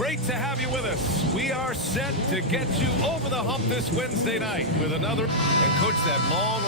Great to have you with us. We are set to get you over the hump this Wednesday night with another. And coach, that long...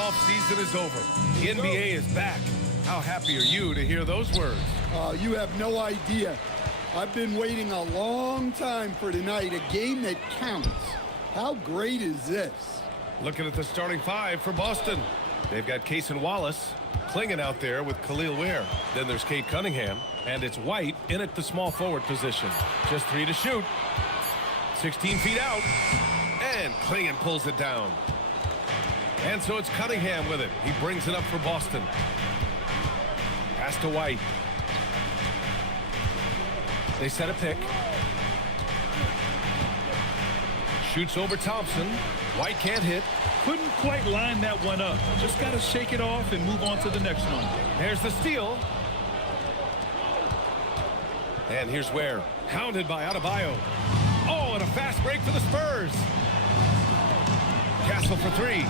Off-season is over. The NBA is back. How happy are you to hear those words? You have no idea. I've been waiting a long time for tonight, a game that counts. How great is this? Looking at the starting five for Boston. They've got Cason Wallace, Klingon out there with Khalil Ware. Then there's Cade Cunningham, and it's White in at the small forward position. Just 3 to shoot. 16 feet out, and Klingon pulls it down. And so it's Cunningham with it. He brings it up for Boston. Pass to White. They set a pick. Shoots over Thompson. White can't hit. Couldn't quite line that one up. Just got to shake it off and move on to the next one. There's the steal. And here's Ware. Hounded by Adebayo. Oh, and a fast break for the Spurs. Castle for 3.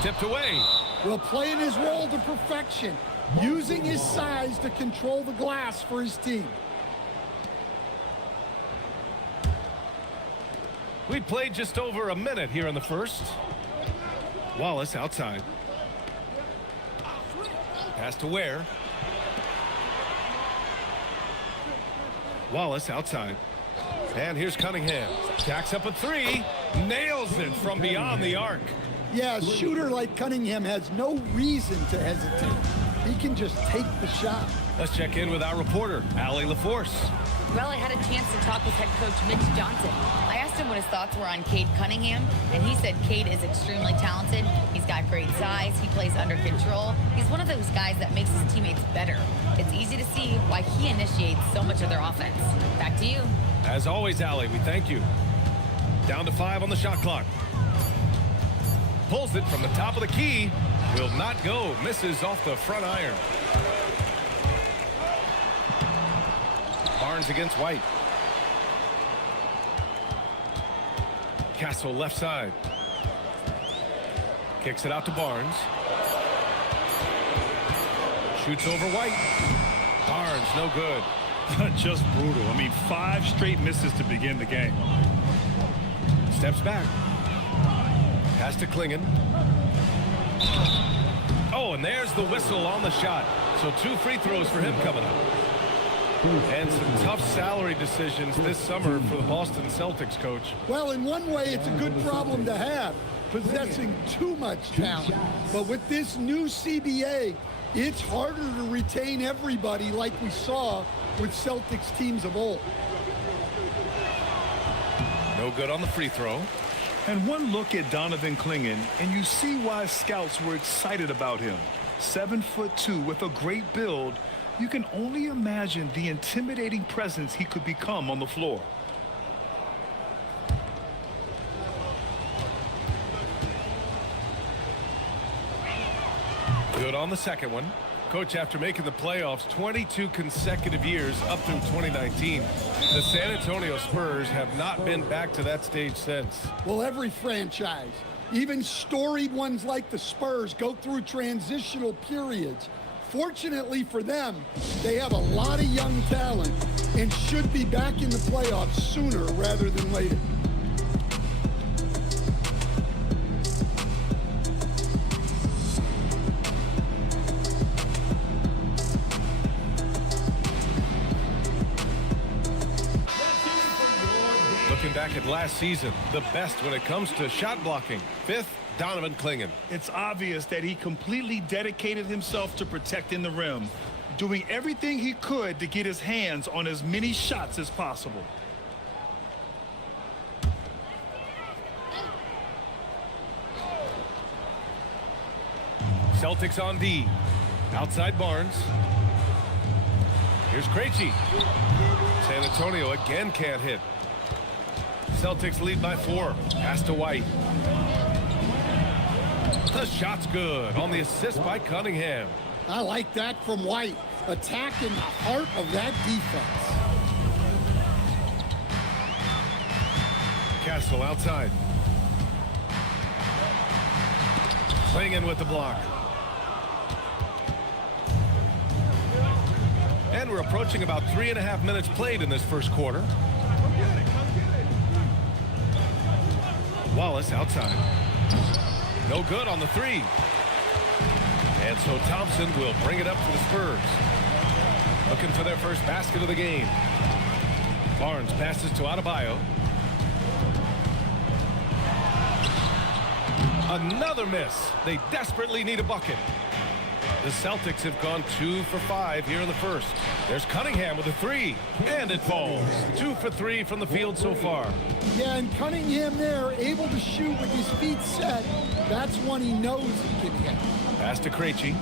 Tipped away. Well, playing his role to perfection, using his size to control the glass for his team. We played just over a minute here in the first. Wallace outside. Pass to Ware. Wallace outside. And here's Cunningham. Jacks up a 3. Nails it from beyond the arc. Yeah, a shooter like Cunningham has no reason to hesitate. He can just take the shot. Let's check in with our reporter, Allie LaForce. Well, I had a chance to talk with head coach Mitch Johnson. I asked him what his thoughts were on Cade Cunningham, and he said Cade is extremely talented. He's got great size. He plays under control. He's one of those guys that makes his teammates better. It's easy to see why he initiates so much of their offense. Back to you. As always, Allie, we thank you. Down to 5 on the shot clock. Pulls it from the top of the key. Will not go. Misses off the front iron. Barnes against White. Castle left side. Kicks it out to Barnes. Shoots over White. Barnes, no good. Just brutal. I mean, 5 straight misses to begin the game. Steps back. Pass to Klingon. Oh, and there's the whistle on the shot. So 2 free throws for him coming up. And some tough salary decisions this summer for the Boston Celtics, coach. Well, in one way, it's a good problem to have, possessing too much talent. But with this new CBA, it's harder to retain everybody like we saw with Celtics teams of old. No good on the free throw. And one look at Donovan Klingon, and you see why scouts were excited about him. 7'2" with a great build. You can only imagine the intimidating presence he could become on the floor. Good on the second one. Coach, after making the playoffs 22 consecutive years up through 2019, the San Antonio Spurs have not been back to that stage since. Well, every franchise, even storied ones like the Spurs, go through transitional periods. Fortunately for them, they have a lot of young talent and should be back in the playoffs sooner rather than later. back at last season, the best when it comes to shot blocking. Fifth, Donovan Clingan. It's obvious that he completely dedicated himself to protecting the rim, doing everything he could to get his hands on as many shots as possible. Celtics on D. Outside Barnes. Here's Krejci. San Antonio again can't hit. Celtics lead by 4. Pass to White. The shot's good on the assist by Cunningham. I like that from White. Attacking the heart of that defense. Castle outside. Clingan with the block. And we're approaching about 3.5 minutes played in this first quarter. Wallace outside. No good on the 3. And so Thompson will bring it up for the Spurs. Looking for their first basket of the game. Barnes passes to Adebayo. Another miss. They desperately need a bucket. The Celtics have gone 2 for 5 here in the first. There's Cunningham with a 3, and it falls. 2 for 3 from the field so far. Yeah, and Cunningham there, able to shoot with his feet set. That's one he knows he can hit. Pass to Krejci.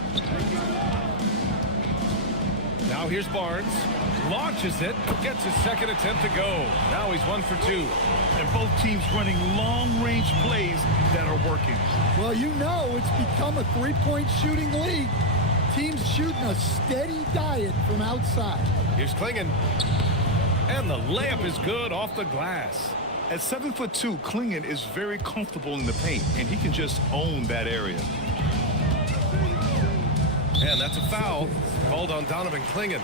Now here's Barnes. Launches it. Gets his second attempt to go. Now he's 1 for 2. And both teams running long-range plays that are working. Well, you know it's become a three-point shooting league. Teams shooting a steady diet from outside. Here's Clingan. And the layup is good off the glass. At 7'2", Clingan is very comfortable in the paint, and he can just own that area. And that's a foul called on Donovan Clingan.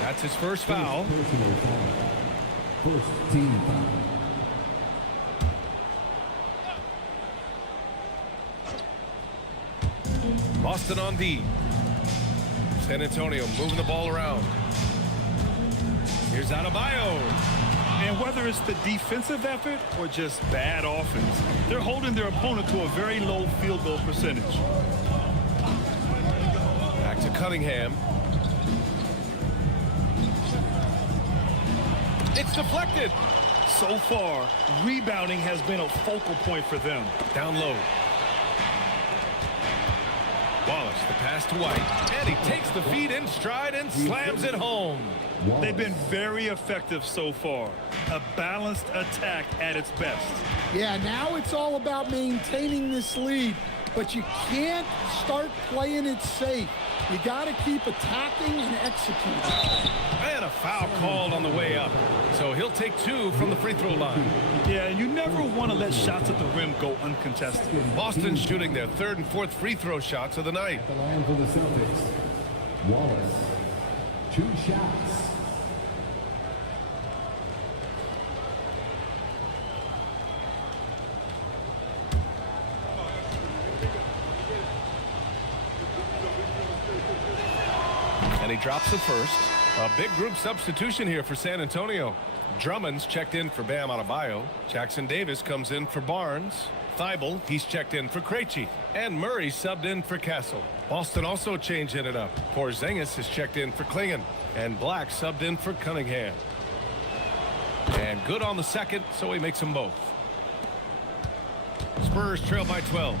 That's his first foul. First team foul. Boston on D. San Antonio moving the ball around. Here's Adebayo. And whether it's the defensive effort or just bad offense, they're holding their opponent to a very low field goal percentage. Back to Cunningham. It's deflected. So far, rebounding has been a focal point for them. Down low. Wallace, the pass to White. And he takes the feed in stride and slams it home. They've been very effective so far. A balanced attack at its best. Yeah, now it's all about maintaining this lead, but you can't start playing it safe. You got to keep attacking and executing. And a foul called on the way up. So he'll take 2 from the free throw line. Yeah, you never want to let shots at the rim go uncontested. Boston shooting their 3rd and 4th free throw shots of the night. The line for the Celtics. Wallace. 2 shots. And he drops the first. A big group substitution here for San Antonio. Drummond's checked in for Bam Adebayo. Jackson Davis comes in for Barnes. Thibault, he's checked in for Krejci. And Murray subbed in for Castle. Boston also changing it up. Porzingis is checked in for Clingan. And Black subbed in for Cunningham. And good on the second, so he makes them both. Spurs trail by 12.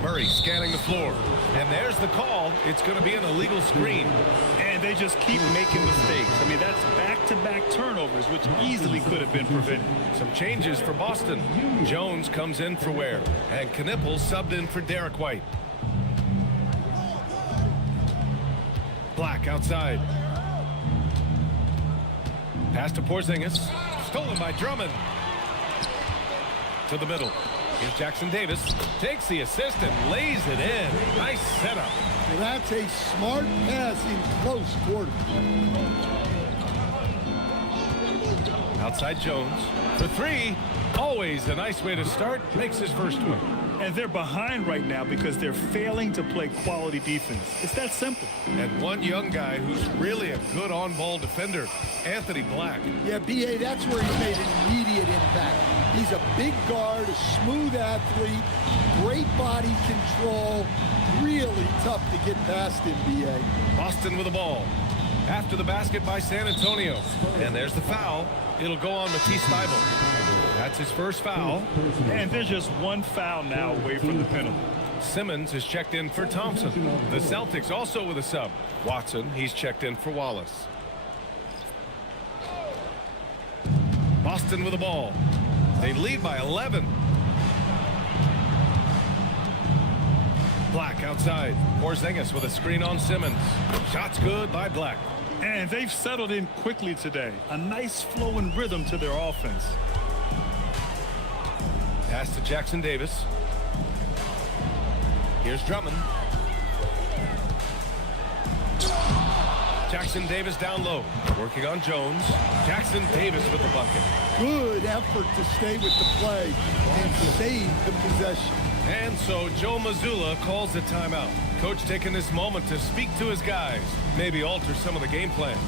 Murray scanning the floor. And there's the call. It's going to be an illegal screen. And they just keep making mistakes. I mean, that's back-to-back turnovers, which easily could have been prevented. Some changes for Boston. Jones comes in for Ware. And Knippel subbed in for Derek White. Black outside. Pass to Porzingis. Stolen by Drummond. To the middle. Here's Jackson Davis. Takes the assist and lays it in. Nice setup. Well, that's a smart pass in close quarters. Outside Jones. For 3. Always a nice way to start. Makes his first one. And they're behind right now because they're failing to play quality defense. It's that simple. And one young guy who's really a good on-ball defender, Anthony Black. Yeah, B.A., that's where he's made an immediate impact. He's a big guard, a smooth athlete, great body control, really tough to get past him, B.A. Boston with the ball. After the basket by San Antonio. And there's the foul. It'll go on Matisse Thybulle. That's his first foul. And there's just one foul now away from the penalty. Simmons is checked in for Thompson. The Celtics also with a sub. Watson, he's checked in for Wallace. Boston with the ball. They lead by 11. Black outside. Porzingis with a screen on Simmons. Shot's good by Black. And they've settled in quickly today. A nice flow and rhythm to their offense. Pass to Jackson Davis. Here's Drummond. Jackson Davis down low. Working on Jones. Jackson Davis with the bucket. Good effort to stay with the play and save the possession. And so Joe Mazzulla calls a timeout. Coach taking this moment to speak to his guys. Maybe alter some of the game plan.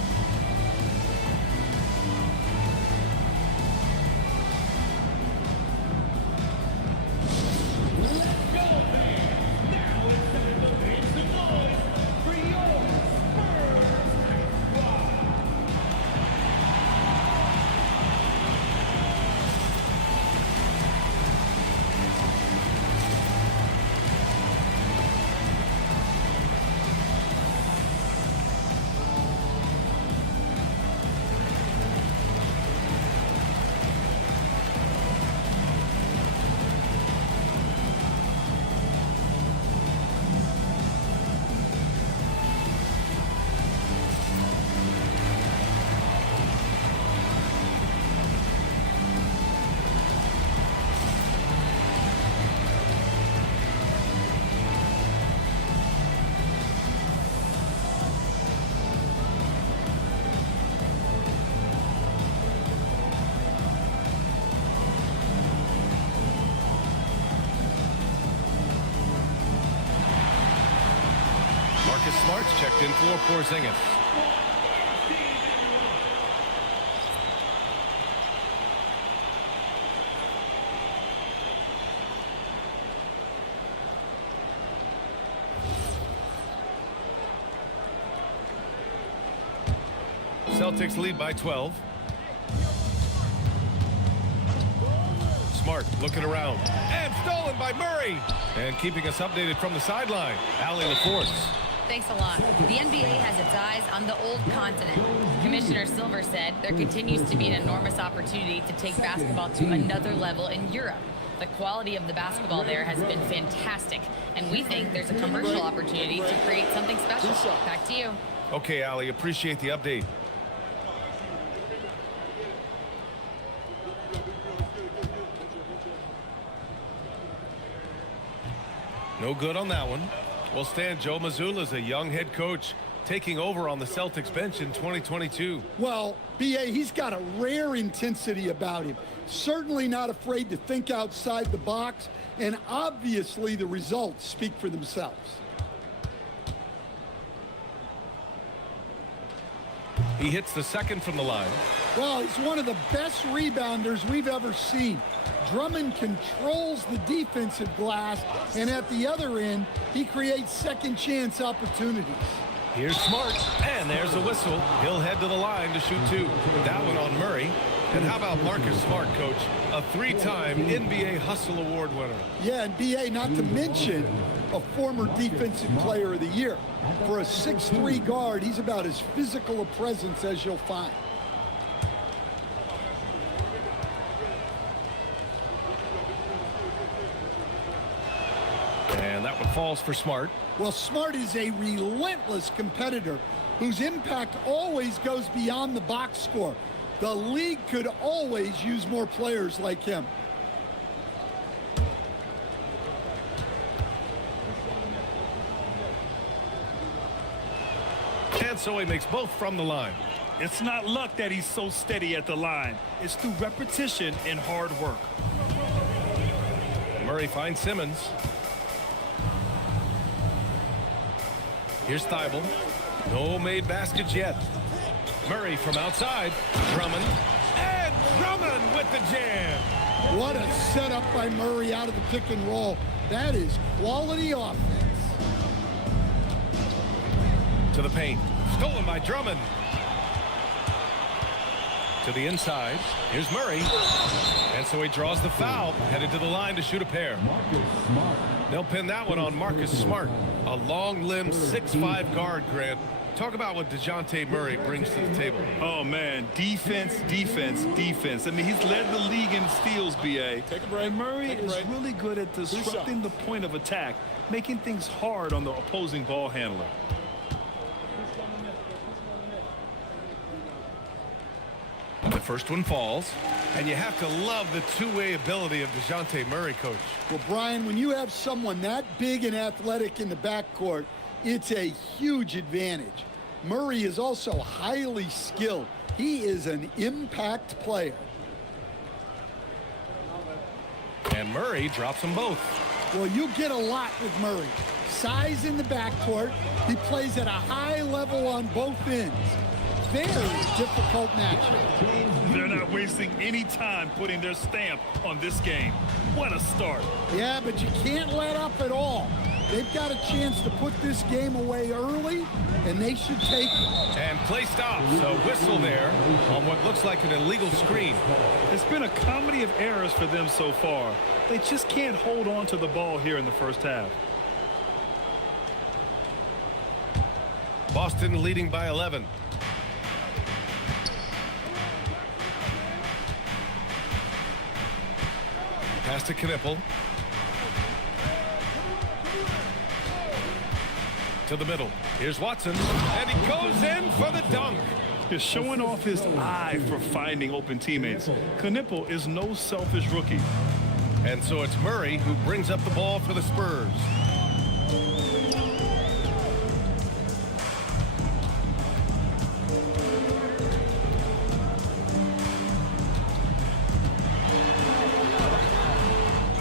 Marcus Smart's checked in for Porzingis. Celtics lead by 12. Smart looking around. And stolen by Murray. And keeping us updated from the sideline, Allie LaForce. Thanks a lot. The NBA has its eyes on the old continent. Commissioner Silver said there continues to be an enormous opportunity to take basketball to another level in Europe. The quality of the basketball there has been fantastic, and we think there's a commercial opportunity to create something special. Back to you. Okay, Allie, appreciate the update. No good on that one. Well, Stan, Joe Mazzulla is a young head coach taking over on the Celtics bench in 2022. Well, B.A., he's got a rare intensity about him. Certainly not afraid to think outside the box, and obviously the results speak for themselves. He hits the second from the line. Well, he's one of the best rebounders we've ever seen. Drummond controls the defensive glass, and at the other end, he creates second chance opportunities. Here's Smart, and there's a whistle. He'll head to the line to shoot two. That one on Murray. And how about Marcus Smart, Coach? A three-time NBA Hustle Award winner. Yeah, and B.A., not to mention a former Defensive Player of the Year. For a 6'3" guard, he's about as physical a presence as you'll find. And that one falls for Smart. Well, Smart is a relentless competitor whose impact always goes beyond the box score. The league could always use more players like him. And so he makes both from the line. It's not luck that he's so steady at the line. It's through repetition and hard work. Murray finds Simmons. Here's Thibault. No made baskets yet. Murray from outside. Drummond. And Drummond with the jam. What a setup by Murray out of the pick and roll. That is quality offense. To the paint. Stolen by Drummond. To the inside. Here's Murray. And so he draws the foul. Headed to the line to shoot a pair. They'll pin that one on Marcus Smart. A long-limbed 6'5" guard, Grant. Talk about what DeJounte Murray brings to the table. Oh, man. Defense, defense, defense. I mean, he's led the league in steals, B.A. Take a break. And Murray Take a is break. really good at disrupting the point of attack, making things hard on the opposing ball handler. The first one falls. And you have to love the two-way ability of DeJounte Murray, Coach. Well, Brian, when you have someone that big and athletic in the backcourt, it's a huge advantage. Murray is also highly skilled. He is an impact player. And Murray drops them both. Well, you get a lot with Murray. Size in the backcourt. He plays at a high level on both ends. Very difficult matchup. They're not wasting any time putting their stamp on this game. What a start. Yeah, but you can't let up at all. They've got a chance to put this game away early, and they should take it. And play stops. So whistle there on what looks like an illegal screen. It's been a comedy of errors for them so far. They just can't hold on to the ball here in the first half. Boston leading by 11. Pass to Knipple. To the middle. Here's Watson. And he goes in for the dunk. He's showing off his eye for finding open teammates. Knipple is no selfish rookie. And so it's Murray who brings up the ball for the Spurs.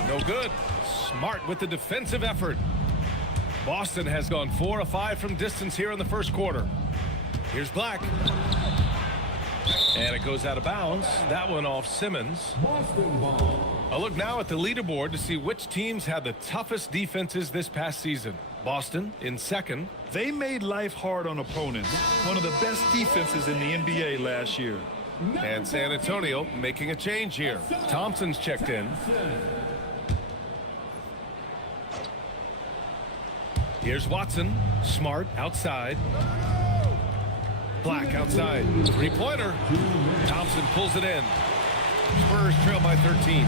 No good. Smart with the defensive effort. Boston has gone 4 of 5 from distance here in the first quarter. Here's Black. And it goes out of bounds. That one off Simmons. A look now at the leaderboard to see which teams had the toughest defenses this past season. Boston in second. They made life hard on opponents. One of the best defenses in the NBA last year. And San Antonio making a change here. Thompson's checked in. Here's Watson. Smart outside. Black outside. Three-pointer. Thompson pulls it in. Spurs trail by 13.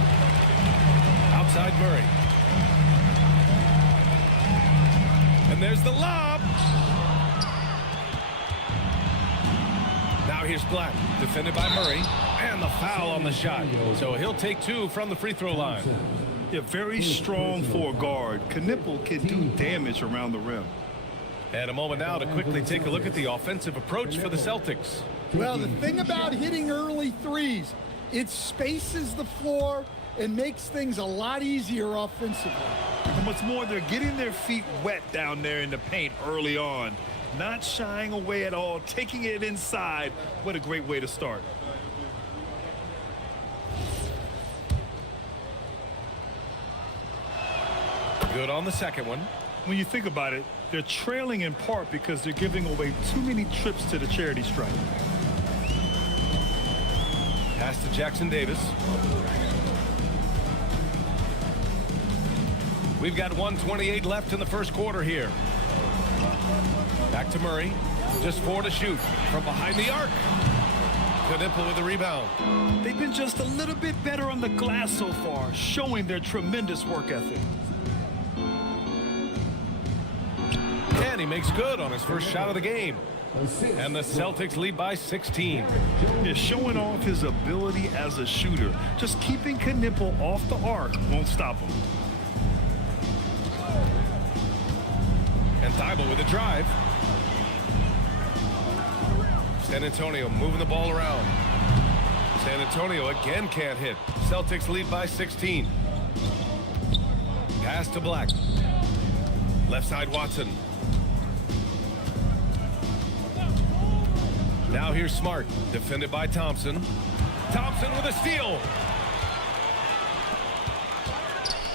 Outside Murray. And there's the lob. Now here's Black. Defended by Murray. And the foul on the shot. So he'll take 2 from the free throw line. A very strong guard. Knipple can do damage around the rim. And a moment now to quickly take a look at the offensive approach for the Celtics. Well, the thing about hitting early threes, it spaces the floor and makes things a lot easier offensively. And what's more, they're getting their feet wet down there in the paint early on. Not shying away at all, taking it inside. What a great way to start. Good on the second one. When you think about it, they're trailing in part because they're giving away too many trips to the charity stripe. Pass to Jackson Davis. We've got 1:28 left in the first quarter here. Back to Murray. Just 4 to shoot from behind the arc. Knipple with the rebound. They've been just a little bit better on the glass so far, showing their tremendous work ethic. And he makes good on his first shot of the game. And the Celtics lead by 16. He's showing off his ability as a shooter. Just keeping Knipple off the arc won't stop him. And Thibault with a drive. San Antonio moving the ball around. San Antonio again can't hit. Celtics lead by 16. Pass to Black. Left side, Watson. Now here's Smart, defended by Thompson. Thompson with a steal.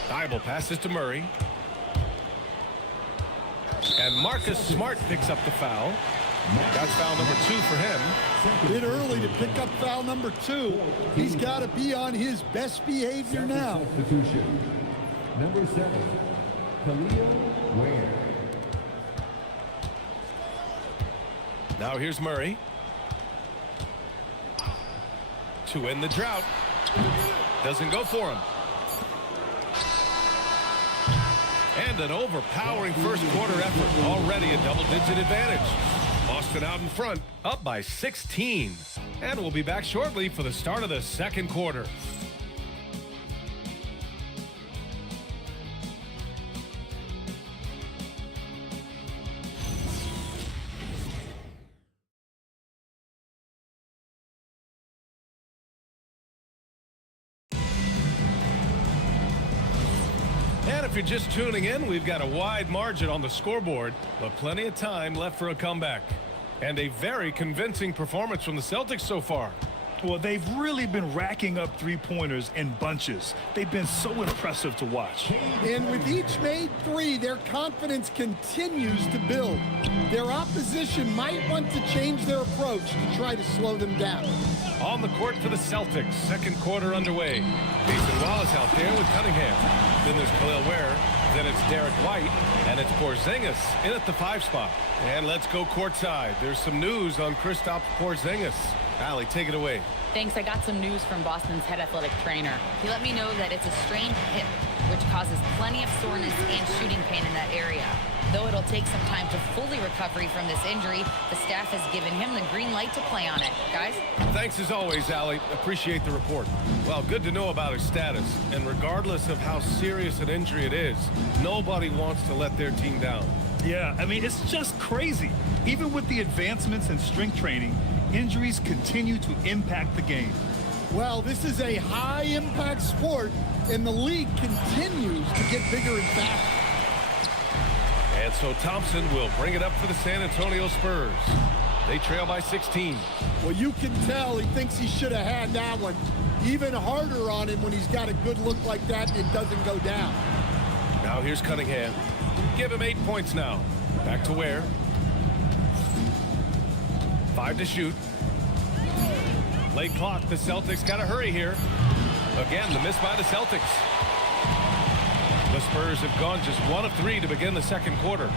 Thibault passes to Murray. And Marcus Smart picks up the foul. That's foul number 2 for him. Bit early to pick up foul number 2. He's got to be on his best behavior now. Substitution. Number 7, Khalil Ware. Now here's Murray. To end the drought. Doesn't go for him. And an overpowering first quarter effort. Already a double-digit advantage. Boston out in front, up by 16. And we'll be back shortly for the start of the second quarter. And if you're just tuning in, we've got a wide margin on the scoreboard, but plenty of time left for a comeback. And a very convincing performance from the Celtics so far. Well, they've really been racking up three-pointers in bunches. They've been so impressive to watch. And with each made 3, their confidence continues to build. Their opposition might want to change their approach to try to slow them down. On the court for the Celtics, second quarter underway. Mason Wallace out there with Cunningham. Then there's Khalil Ware. Then it's Derek White. And it's Porzingis in at the 5 spot. And let's go courtside. There's some news on Kristaps Porzingis. Allie, take it away. Thanks. I got some news from Boston's head athletic trainer. He let me know that it's a strained hip, which causes plenty of soreness and shooting pain in that area. Though it'll take some time to fully recover from this injury, the staff has given him the green light to play on it. Guys? Thanks as always, Allie. Appreciate the report. Well, good to know about his status. And regardless of how serious an injury it is, nobody wants to let their team down. Yeah, I mean, it's just crazy. Even with the advancements in strength training, injuries continue to impact the game. Well, this is a high-impact sport, and the league continues to get bigger and faster. And so Thompson will bring it up for the San Antonio Spurs. They trail by 16. Well, you can tell he thinks he should have had that one. Even harder on him when he's got a good look like that and it doesn't go down. Now here's Cunningham. Give him 8 points now. Back to Ware. 5 to shoot. Late clock. The Celtics got to hurry here. Again, the miss by the Celtics. The Spurs have gone just 1 of 3 to begin the second quarter.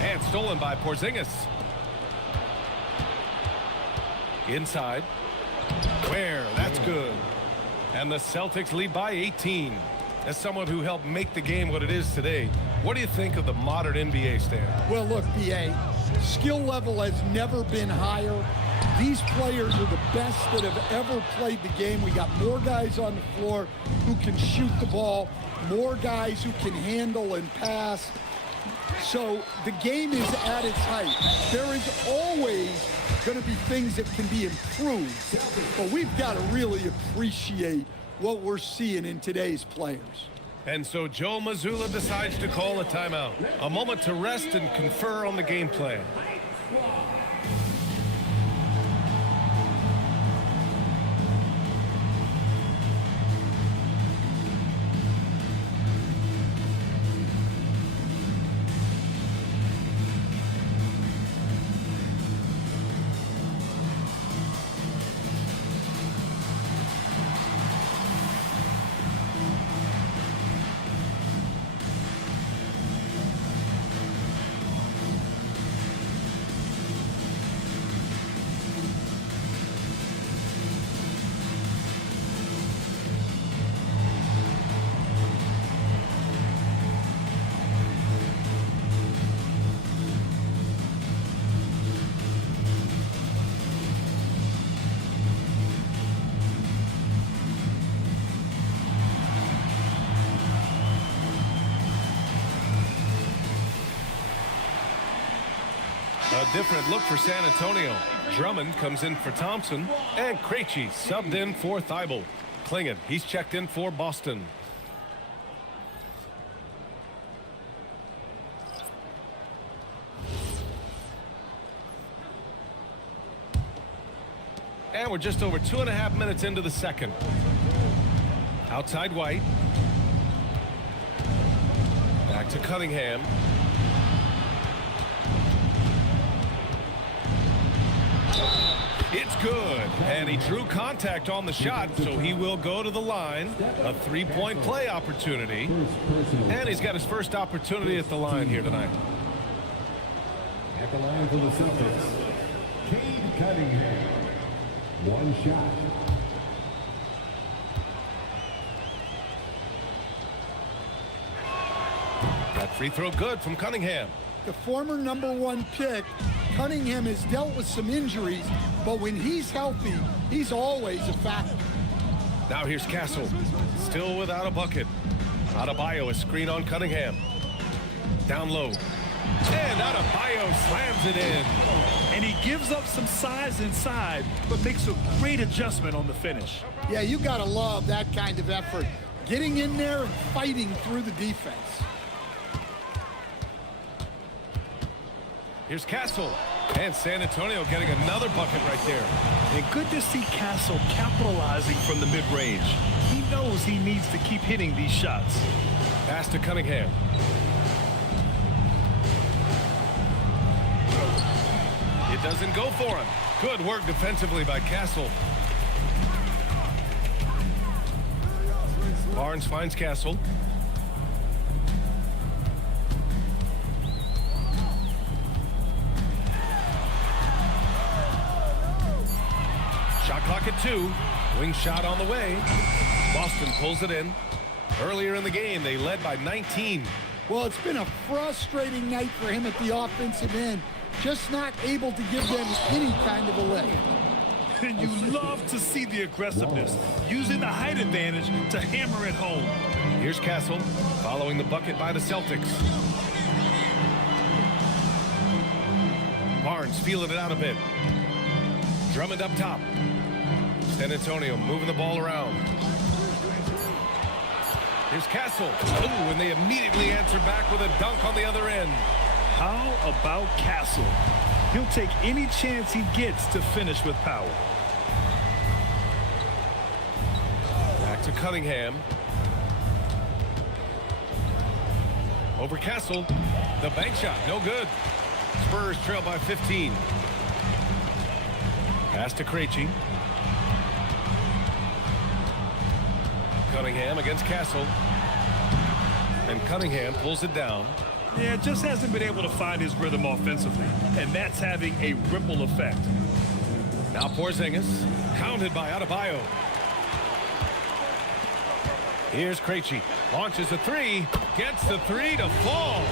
And stolen by Porzingis. Inside. Ware, that's good. And the Celtics lead by 18. As someone who helped make the game what it is today, what do you think of the modern NBA, Stan? Well, look, BA, skill level has never been higher. These players are the best that have ever played the game. We got more guys on the floor who can shoot the ball, more guys who can handle and pass. So the game is at its height. There is always going to be things that can be improved, but we've got to really appreciate what we're seeing in today's players. And so Joe Mazzulla decides to call a timeout. A moment to rest and confer on the game plan. A different look for San Antonio. Drummond comes in for Thompson, and Krejci subbed in for Thibault. Klingon, he's checked in for Boston. And we're just over 2.5 minutes into the second. Outside White. Back to Cunningham. It's good. And he drew contact on the shot, so he will go to the line. A three-point play opportunity. And he's got his first opportunity at the line here tonight. At the line for the Celtics, Cade Cunningham. One shot. That free throw good from Cunningham. The former #1 pick, Cunningham has dealt with some injuries, but when he's healthy, he's always a factor. Now here's Castle. Still without a bucket. Adebayo, a screen on Cunningham. Down low. And Adebayo slams it in. And he gives up some size inside, but makes a great adjustment on the finish. Yeah, you got to love that kind of effort. Getting in there and fighting through the defense. Here's Castle. And San Antonio getting another bucket right there. And good to see Castle capitalizing from the mid-range. He knows he needs to keep hitting these shots. Pass to Cunningham. It doesn't go for him. Good work defensively by Castle. Barnes finds Castle. Shot clock at 2. Wing shot on the way. Boston pulls it in. Earlier in the game, they led by 19. Well, it's been a frustrating night for him at the offensive end. Just not able to give them any kind of a lift. And you love to see the aggressiveness, using the height advantage to hammer it home. Here's Castle, following the bucket by the Celtics. Barnes feeling it out a bit. Drummond up top. San Antonio moving the ball around. Here's Castle. Ooh, and they immediately answer back with a dunk on the other end. How about Castle? He'll take any chance he gets to finish with power. Back to Cunningham. Over Castle. The bank shot, no good. Spurs trail by 15. Pass to Krejci. Cunningham against Castle. And Cunningham pulls it down. Yeah, just hasn't been able to find his rhythm offensively, and that's having a ripple effect. Now Porzingis, counted by Adebayo. Here's Krejci, launches a three, gets the three to fall.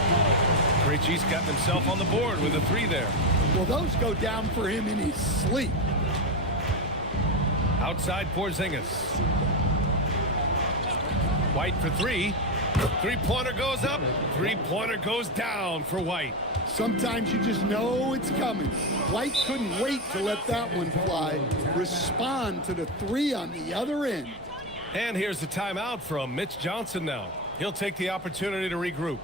Krejci's got himself on the board with a three there. Well, those go down for him in his sleep. Outside Porzingis. White for three. Three-pointer goes up. Three-pointer goes down for White. Sometimes you just know it's coming. White couldn't wait to let that one fly. Respond to the three on the other end. And here's the timeout from Mitch Johnson now. He'll take the opportunity to regroup.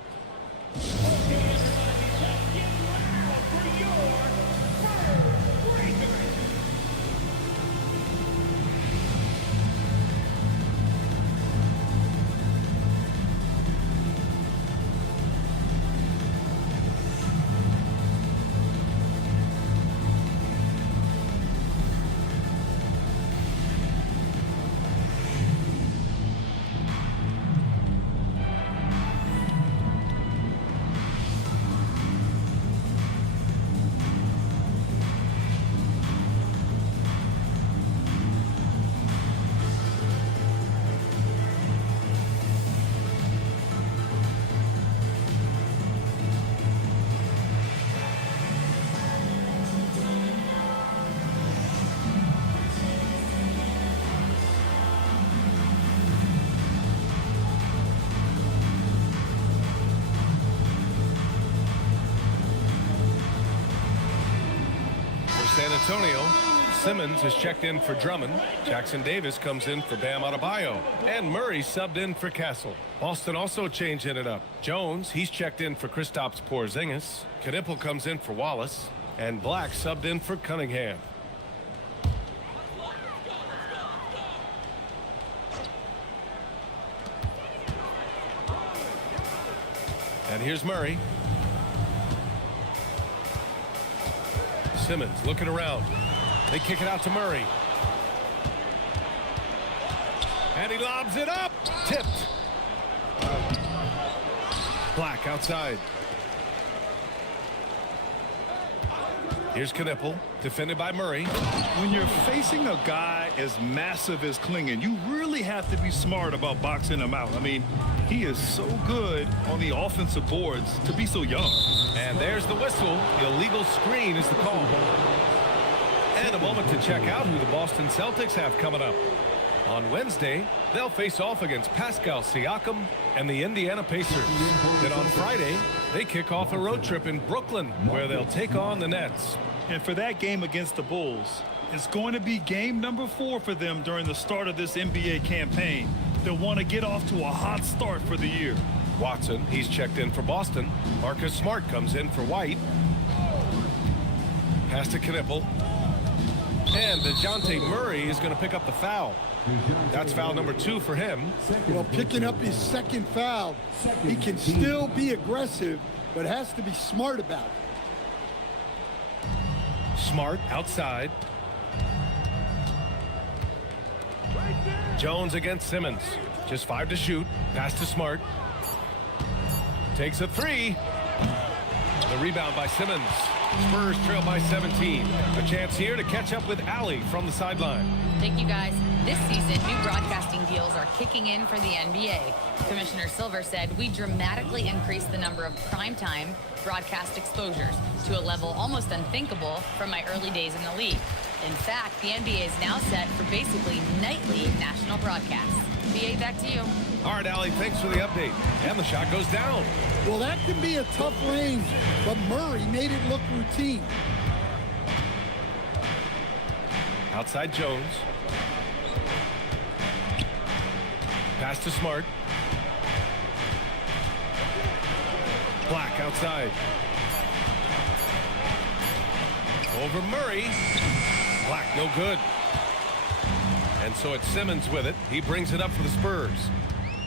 San Antonio, Simmons is checked in for Drummond. Jackson Davis comes in for Bam Adebayo. And Murray subbed in for Castle. Boston also changing it up. Jones, he's checked in for Kristaps Porzingis. Knipple comes in for Wallace. And Black subbed in for Cunningham. And here's Murray. Simmons looking around. They kick it out to Murray. And he lobs it up. Tipped. Black outside. Here's Knipple, defended by Murray. When you're facing a guy as massive as Klingon, you really have to be smart about boxing him out. I mean, he is so good on the offensive boards to be so young. And there's the whistle. Illegal screen is the call. And a moment to check out who the Boston Celtics have coming up. On Wednesday, they'll face off against Pascal Siakam and the Indiana Pacers. Then on Friday, they kick off a road trip in Brooklyn, where they'll take on the Nets. And for that game against the Bulls, it's going to be game number 4 for them during the start of this NBA campaign. They'll want to get off to a hot start for the year. Watson, he's checked in for Boston. Marcus Smart comes in for White. Pass to Knipple. And DeJounte Murray is going to pick up the foul. That's foul number 2 for him. Well, picking up his second foul, he can still be aggressive, but has to be smart about it. Smart outside. Jones against Simmons. Just 5 to shoot. Pass to Smart. Takes a 3. The rebound by Simmons. Spurs trail by 17. A chance here to catch up with Allie from the sideline. Thank you, guys. This season, new broadcasting deals are kicking in for the NBA. Commissioner Silver said we dramatically increased the number of primetime broadcast exposures to a level almost unthinkable from my early days in the league. In fact, the NBA is now set for basically nightly national broadcasts. BA, back to you. All right, Allie, thanks for the update. And the shot goes down. Well, that can be a tough range, but Murray made it look routine. Outside Jones. Pass to Smart. Black outside. Over Murray. Black no good. And so it's Simmons with it. He brings it up for the Spurs.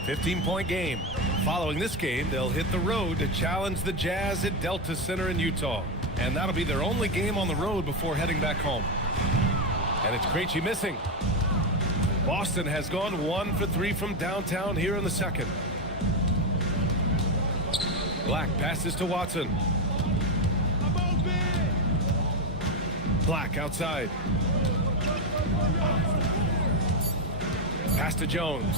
15-point game. Following this game, they'll hit the road to challenge the Jazz at Delta Center in Utah. And that'll be their only game on the road before heading back home. And it's Krejci missing. Boston has gone 1 for 3 from downtown here in the second. Black passes to Watson. Black outside. Pass to Jones.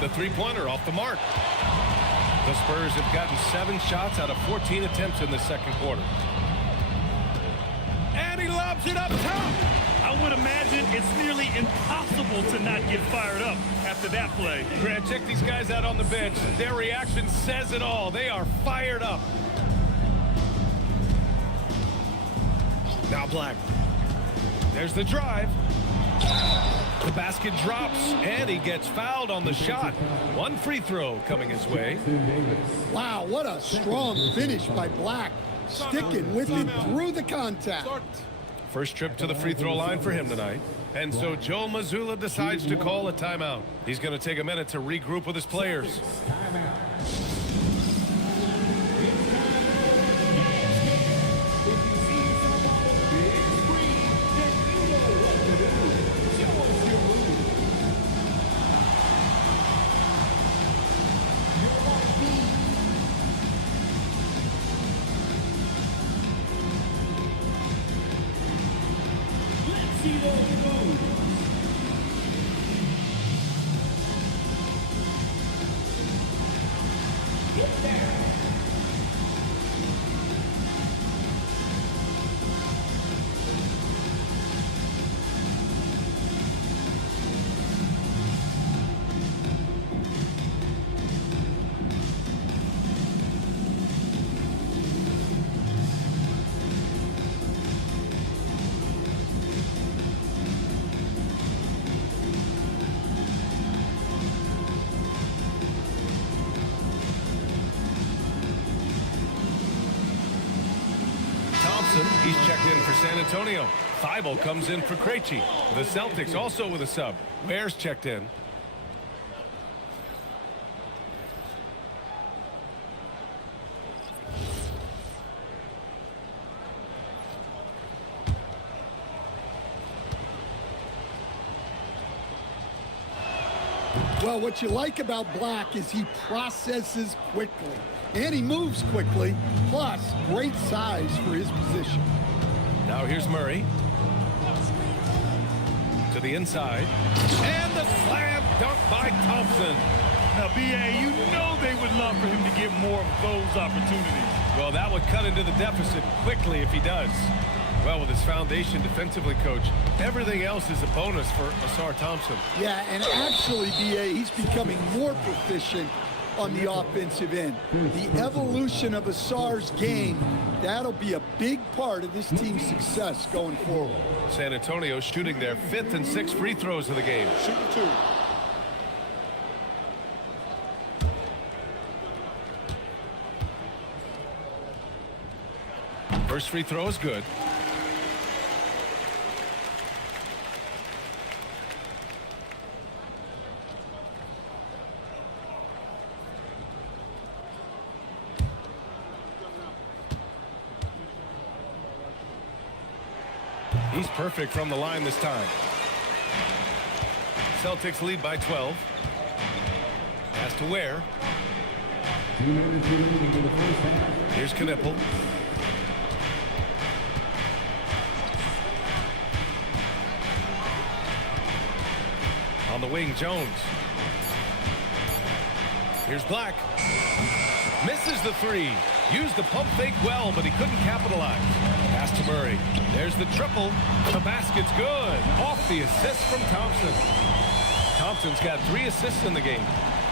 The three-pointer off the mark. The Spurs have gotten 7 shots out of 14 attempts in the second quarter. And he lobs it up top. I would imagine it's nearly impossible to not get fired up after that play. Grant, check these guys out on the bench. Their reaction says it all. They are fired up. Now Black. There's the drive. The basket drops, and he gets fouled on the shot. 1 free throw coming his way. Wow, what a strong finish by Black. Sticking with it through the contact. First trip to the free throw line for him tonight. And so Joe Mazzulla decides to call a timeout. He's going to take a minute to regroup with his players. He's checked in for San Antonio. Thibault comes in for Krejci. The Celtics also with a sub. Ware's checked in. Well, what you like about Black is he processes quickly, and he moves quickly, plus great size for his position. Now here's Murray. To the inside. And the slam dunk by Thompson. Now, B.A., you know they would love for him to get more of those opportunities. Well, that would cut into the deficit quickly if he does. Well, with his foundation defensively, Coach, everything else is a bonus for Asar Thompson. Yeah, and actually, B.A., he's becoming more proficient on the offensive end. The evolution of Asar's game, that'll be a big part of this team's success going forward. San Antonio shooting their 5th and 6th free throws of the game. Shooting 2. First free throw is good. He's perfect from the line this time. Celtics lead by 12. Has to Ware. 2 minutes remaining in the first half. Here's Knipple. On the wing, Jones. Here's Black. Misses the three. Used the pump fake well, but he couldn't capitalize. Pass to Murray. There's the triple. The basket's good. Off the assist from Thompson. Thompson's got 3 assists in the game.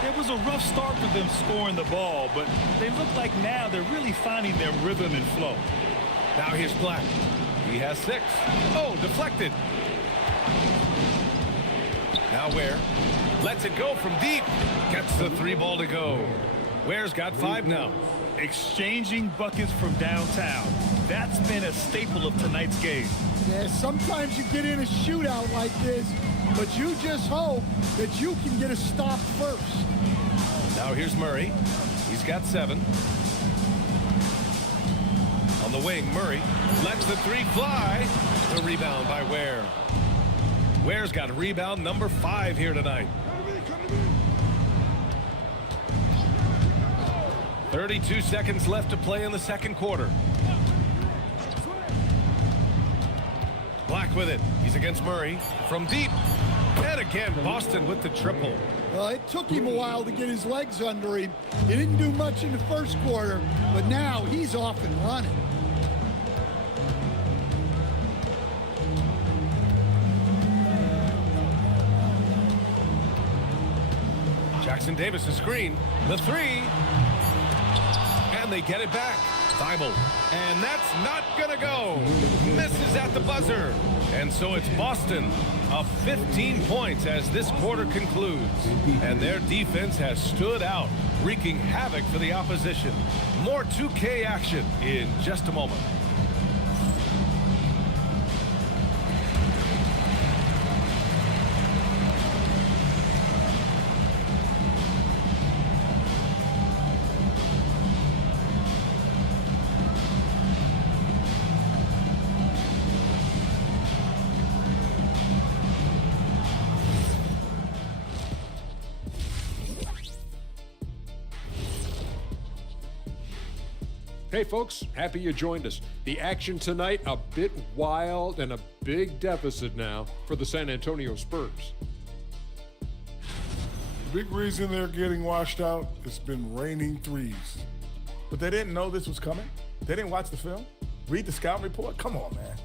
It was a rough start for them scoring the ball, but they look like now they're really finding their rhythm and flow. Now here's Black. He has 6. Oh, deflected. Now Ware lets it go from deep. Gets the 3 ball to go. Ware's got 5 now. Exchanging buckets from downtown. That's been a staple of tonight's game. Yeah, sometimes you get in a shootout like this, but you just hope that you can get a stop first. Now here's Murray. He's got 7. On the wing, Murray lets the 3 fly. The rebound by Ware. Ware's got rebound number 5 here tonight. 32 seconds left to play in the second quarter. Black with it. He's against Murray from deep. And again, Boston with the triple. Well, it took him a while to get his legs under him. He didn't do much in the first quarter, but now he's off and running. Jackson Davis' screen. The 3. And they get it back. Thibault. And that's not going to go. Misses at the buzzer. And so it's Boston up 15 points as this quarter concludes. And their defense has stood out, wreaking havoc for the opposition. More 2K action in just a moment. Hey folks, happy you joined us. The action tonight, a bit wild and a big deficit now for the San Antonio Spurs. The big reason they're getting washed out, it's been raining threes. But they didn't know this was coming? They didn't watch the film? Read the scout report? Come on, man.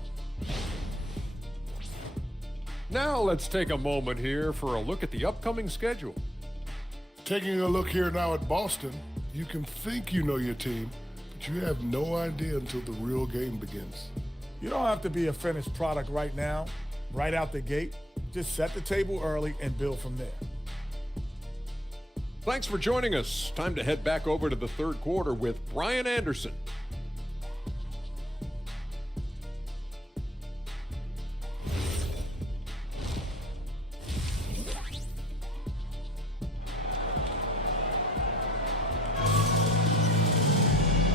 Now let's take a moment here for a look at the upcoming schedule. Taking a look here now at Boston, you can think you know your team, but you have no idea until the real game begins. You don't have to be a finished product right now, right out the gate. Just set the table early and build from there. Thanks for joining us. Time to head back over to the third quarter with Brian Anderson.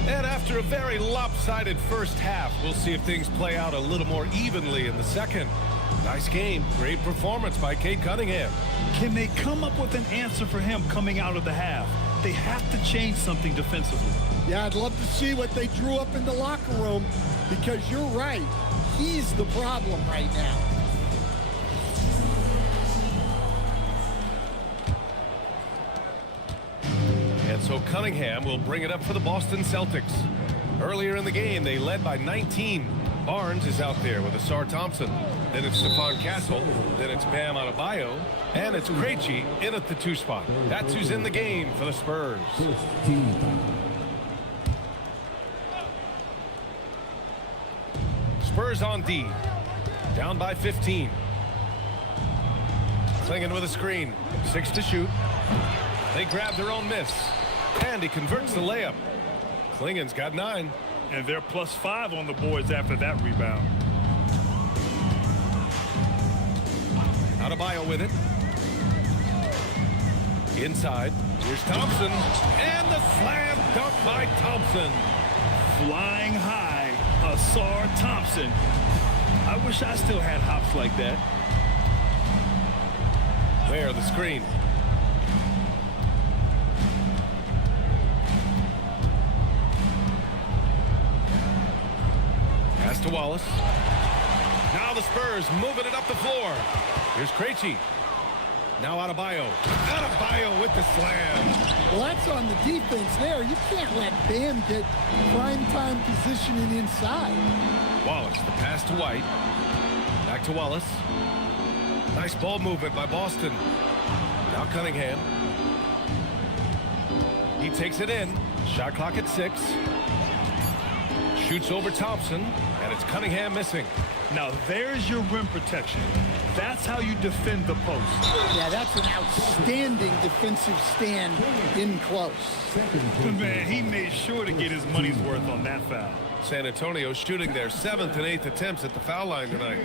And after a very lopsided first half, we'll see if things play out a little more evenly in the second. Nice game. Great performance by Cade Cunningham. Can they come up with an answer for him coming out of the half? They have to change something defensively. Yeah, I'd love to see what they drew up in the locker room, because you're right. He's the problem right now. And so Cunningham will bring it up for the Boston Celtics. Earlier in the game, they led by 19. Barnes is out there with Asar Thompson. Then it's Stephon Castle. Then it's Bam Adebayo. And it's Krejci in at the 2 spot. That's who's in the game for the Spurs. Spurs on D. Down by 15. Clingan with a screen. 6 to shoot. They grab their own miss. And he converts the layup. Klingan's got 9. And they're +5 on the boards after that rebound. Adebayo with it. Inside. Here's Thompson. And the slam dunk by Thompson. Flying high, Asar Thompson. I wish I still had hops like that. Where the screen. Pass to Wallace. Now the Spurs moving it up the floor. Here's Krejci. Now Adebayo. Adebayo with the slam. Well, that's on the defense there. You can't let Bam get prime-time positioning inside. Wallace, the pass to White. Back to Wallace. Nice ball movement by Boston. Now Cunningham. He takes it in. Shot clock at 6. Shoots over Thompson, and it's Cunningham missing. Now there's your rim protection. That's how you defend the post. Yeah, that's an outstanding defensive stand in close. Man, he made sure to get his money's worth on that foul. San Antonio shooting their 7th and 8th attempts at the foul line tonight.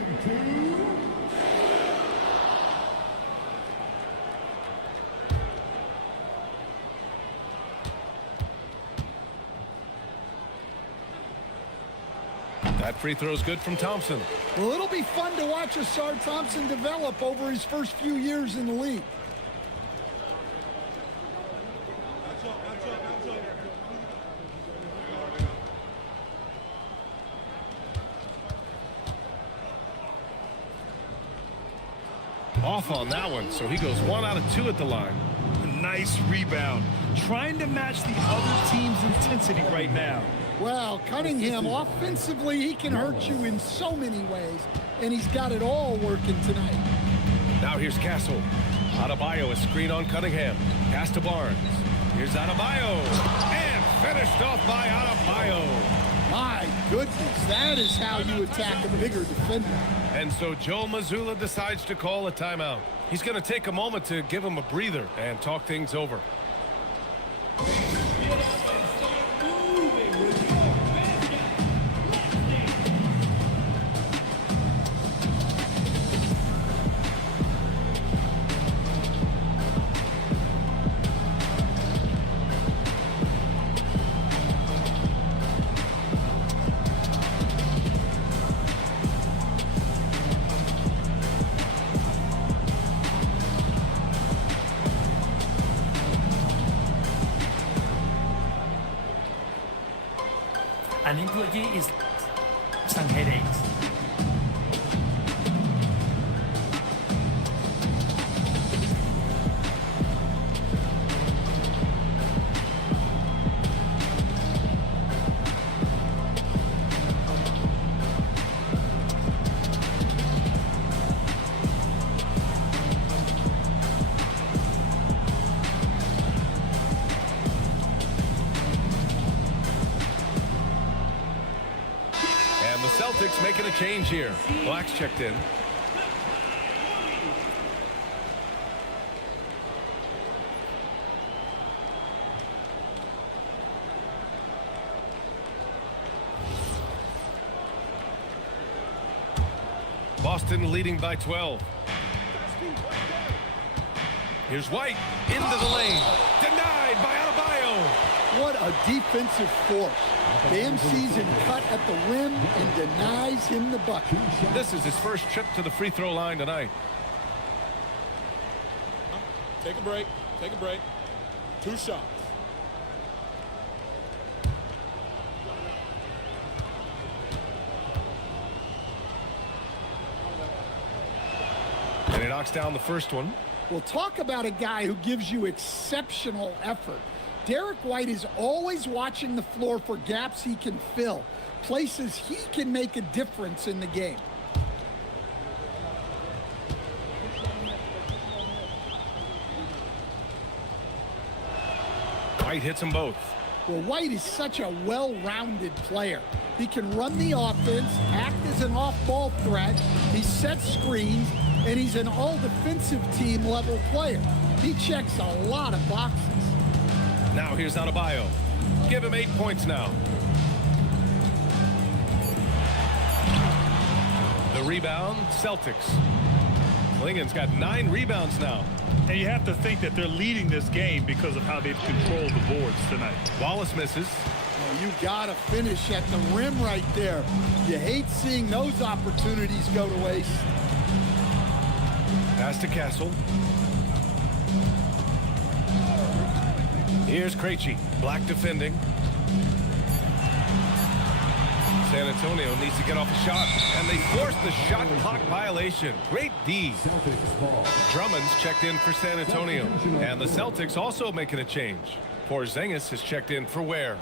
That free throw is good from Thompson. Well, it'll be fun to watch Asar Thompson develop over his first few years in the league. Off on that one, so he goes 1 out of 2 at the line. Nice rebound. Trying to match the other team's intensity right now. Well, Cunningham, offensively, he can hurt you in so many ways, and he's got it all working tonight. Now here's Castle. Adebayo, a screen on Cunningham. Pass to Barnes. Here's Adebayo. And finished off by Adebayo. My goodness, that is how you attack a bigger defender. And so Joe Mazzulla decides to call a timeout. He's going to take a moment to give him a breather and talk things over. An employee is some headaches. Celtics making a change here. Black's checked in. Boston leading by 12. Here's White into the lane. Denied by Adebayo. what a defensive force. Bam sees him cut at the rim and denies him the bucket. This is his first trip to the free throw line tonight. Take a break. Take a break. 2 shots. And he knocks down the first one. Well, talk about a guy who gives you exceptional effort. Derek White is always watching the floor for gaps he can fill, places he can make a difference in the game. White hits them both. Well, White is such a well-rounded player. He can run the offense, act as an off-ball threat, he sets screens, and he's an all-defensive team level player. He checks a lot of boxes. Now here's Adebayo. Give him 8 points now. The rebound, Celtics. Klingen's got 9 rebounds now. And you have to think that they're leading this game because of how they've controlled the boards tonight. Wallace misses. Well, you gotta finish at the rim right there. You hate seeing those opportunities go to waste. Pass to Castle. Here's Krejci. Black defending. San Antonio needs to get off a shot, and they force the shot clock violation. Great D. Drummond's checked in for San Antonio, and the Celtics also making a change. Porzingis has checked in for Ware.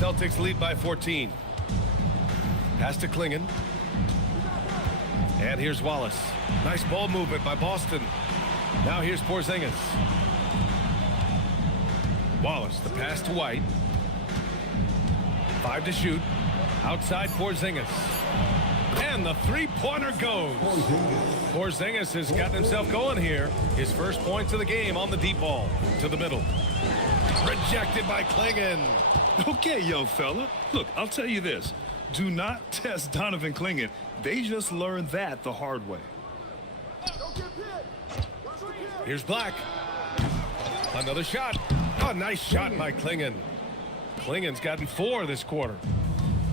Celtics lead by 14. Pass to Klingen. And here's Wallace. Nice ball movement by Boston. Now here's Porzingis. Wallace, the pass to White. 5 to shoot. Outside Porzingis. And the three-pointer goes. Porzingis has gotten himself going here. His first points of the game on the deep ball. To the middle. Rejected by Klingen. Okay, young fella. Look, I'll tell you this. Do not test Donovan Klingen. They just learned that the hard way. Here's Black. Another shot. Oh, nice shot by Klingen. Klingen's gotten 4 this quarter.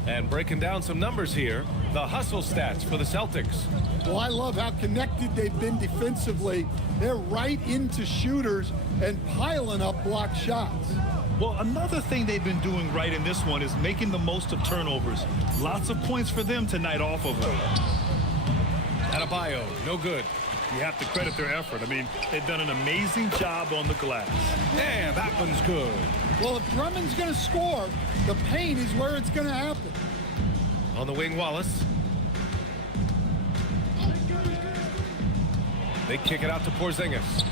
And breaking down some numbers here, the hustle stats for the Celtics. Well, I love how connected they've been defensively. They're right into shooters and piling up block shots. Well, another thing they've been doing right in this one is making the most of turnovers. Lots of points for them tonight off of it. Adebayo, no good. You have to credit their effort. I mean, they've done an amazing job on the glass. And that one's good. Well, if Drummond's going to score, the paint is where it's going to happen. On the wing, Wallace. They kick it out to Porzingis.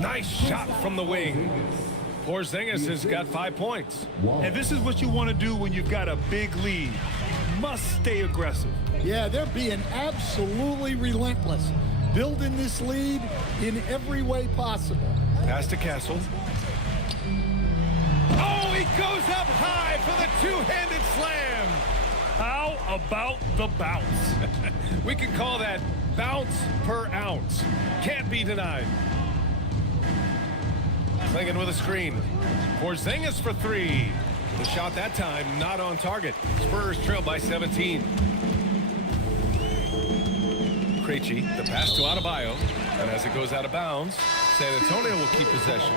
Nice shot from the wing. Porzingis has got 5 points. And this is what you want to do when you've got a big lead. Must stay aggressive. Yeah, they're being absolutely relentless. Building this lead in every way possible. Pass to Castle. Oh, he goes up high for the two-handed slam. How about the bounce? We can call that bounce per ounce. Can't be denied. Klingen with a screen. Porzingis for 3. The shot that time not on target. Spurs trail by 17. Krejci, the pass to Adebayo, and as it goes out of bounds, San Antonio will keep possession.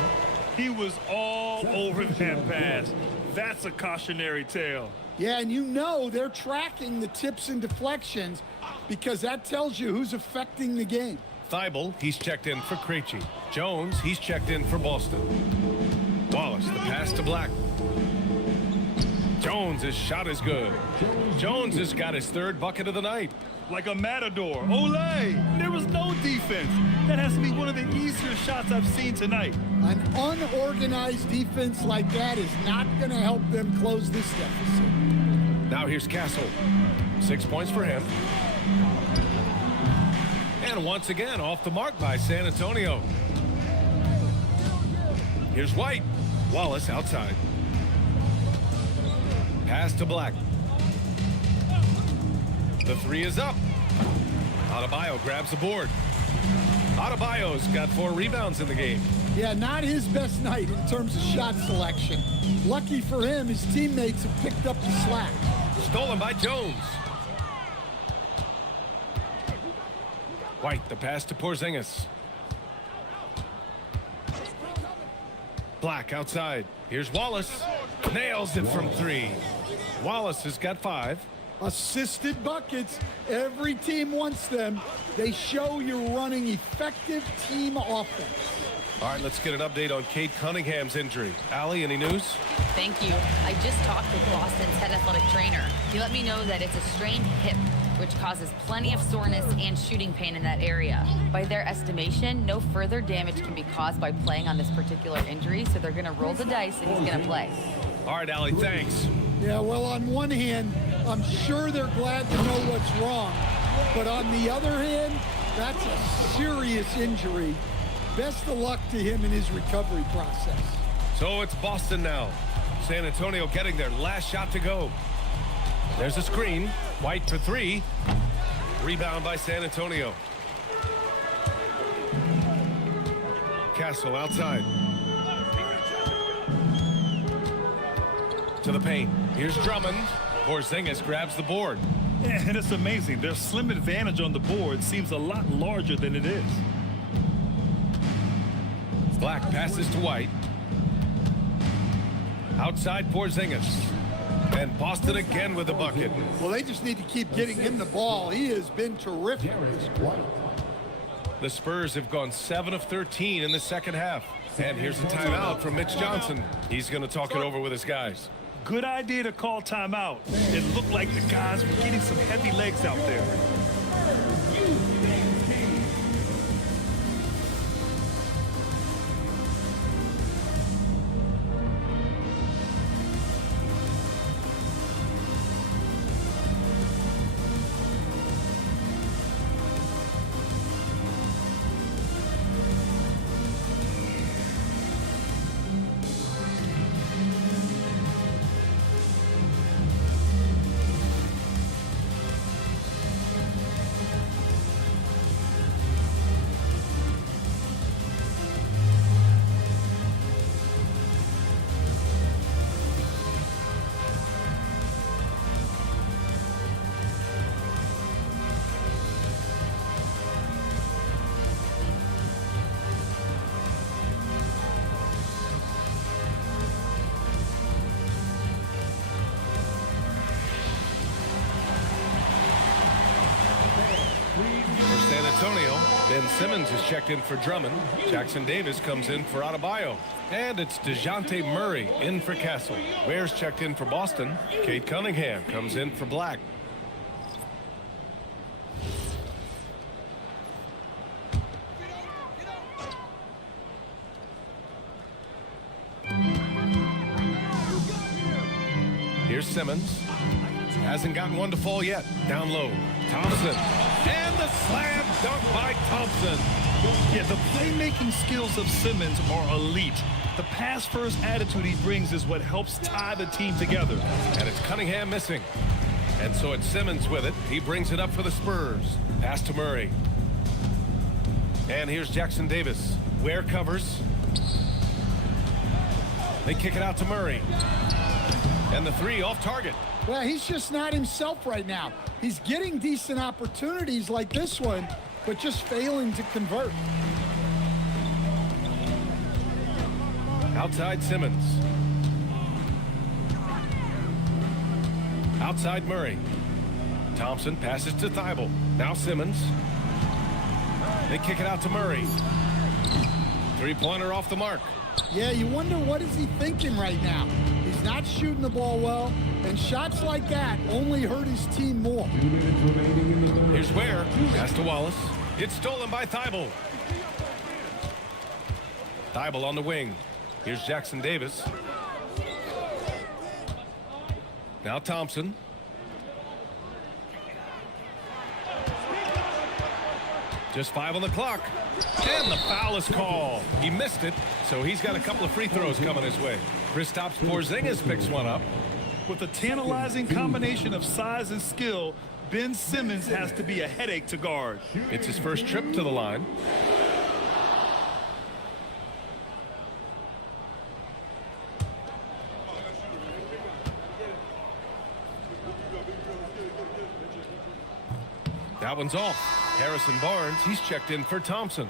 He was all over that pass. That's a cautionary tale. Yeah, and you know they're tracking the tips and deflections because that tells you who's affecting the game. Thibault, he's checked in for Krejci. Jones, he's checked in for Boston. Wallace, the pass to Black. Jones, his shot is good. Jones has got his 3rd bucket of the night. Like a matador. Olay! There was no defense. That has to be one of the easier shots I've seen tonight. An unorganized defense like that is not going to help them close this deficit. Now here's Castle. 6 points for him. And once again, off the mark by San Antonio. Here's White. Wallace outside. Pass to Black. The 3 is up. Adebayo grabs the board. Adebayo's got 4 rebounds in the game. Yeah, not his best night in terms of shot selection. Lucky for him, his teammates have picked up the slack. Stolen by Jones. White, the pass to Porzingis. Black outside. Here's Wallace. Nails it from 3. Wallace has got 5. Assisted buckets. Every team wants them. They show you're running effective team offense. All right, let's get an update on Cade Cunningham's injury. Allie, any news? Thank you. I just talked with Boston's head athletic trainer. He let me know that it's a strained hip, which causes plenty of soreness and shooting pain in that area. By their estimation, no further damage can be caused by playing on this particular injury, so they're going to roll the dice and he's going to play. All right, Allie, thanks. Yeah, well, on one hand, I'm sure they're glad to know what's wrong. But on the other hand, that's a serious injury. Best of luck to him in his recovery process. So it's Boston now. San Antonio getting their last shot to go. There's a screen. White for 3. Rebound by San Antonio. Castle outside. To the paint. Here's Drummond. Porzingis grabs the board. Yeah, and it's amazing. Their slim advantage on the board seems a lot larger than it is. Black passes to White. Outside Porzingis. And Boston again with the bucket. Well, they just need to keep getting him the ball. He has been terrific. The Spurs have gone 7 of 13 in the second half. And here's a timeout from Mitch Johnson. He's going to talk it over with his guys. Good idea to call timeout. It looked like the guys were getting some heavy legs out there. For San Antonio, Ben Simmons is checked in for Drummond. Jackson Davis comes in for Adebayo. And it's DeJounte Murray in for Castle. Ware's checked in for Boston. Cade Cunningham comes in for Black. Here's Simmons. Hasn't gotten one to fall yet. Down low. Thompson. And the slam dunk by Thompson. Yeah, the playmaking skills of Simmons are elite. The pass-first attitude he brings is what helps tie the team together. And it's Cunningham missing. And so it's Simmons with it. He brings it up for the Spurs. Pass to Murray. And here's Jackson Davis. Ware covers. They kick it out to Murray. And the 3 off target. Well, he's just not himself right now. He's getting decent opportunities like this one, but just failing to convert. Outside Simmons. Outside Murray. Thompson passes to Thibault. Now Simmons. They kick it out to Murray. 3-pointer off the mark. Yeah, you wonder what is he thinking right now. He's not shooting the ball well, and shots like that only hurt his team more. Here's Ware. Pass to Wallace. It's stolen by Thibault. Thibault on the wing. Here's Jackson Davis. Now Thompson. Just 5 on the clock. And the foul is called. He missed it, so he's got a couple of free throws coming his way. Kristaps Porzingis picks one up. With a tantalizing combination of size and skill, Ben Simmons has to be a headache to guard. It's his first trip to the line. That one's off. Harrison Barnes, he's checked in for Thompson.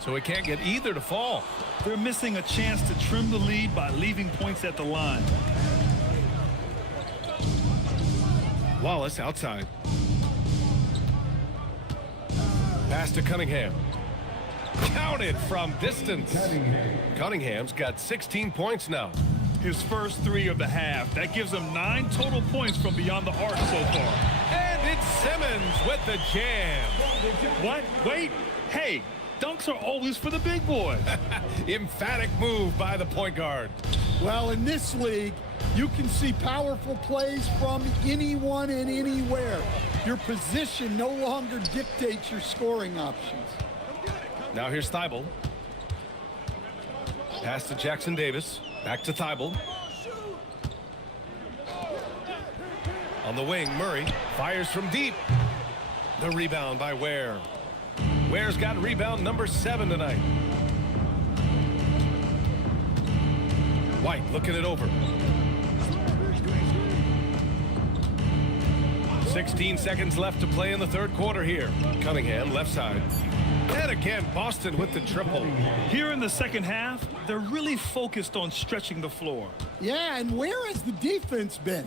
So he can't get either to fall. They're missing a chance to trim the lead by leaving points at the line. Wallace outside. Pass to Cunningham. Counted from distance. Cunningham's got 16 points now. His first 3 of the half. That gives him 9 total points from beyond the arc so far. And it's Simmons with the jam. What? Wait. Hey, dunks are always for the big boys. Emphatic move by the point guard. Well, in this league, you can see powerful plays from anyone and anywhere. Your position no longer dictates your scoring options. Now here's Thibault. Pass to Jackson Davis. Back to Thibault. On the wing, Murray fires from deep. The rebound by Ware. Ware's got rebound number 7 tonight. White looking it over. 16 seconds left to play in the third quarter here. Cunningham left side. And again, Boston with the triple. Here in the second half, they're really focused on stretching the floor. Yeah, and where has the defense been?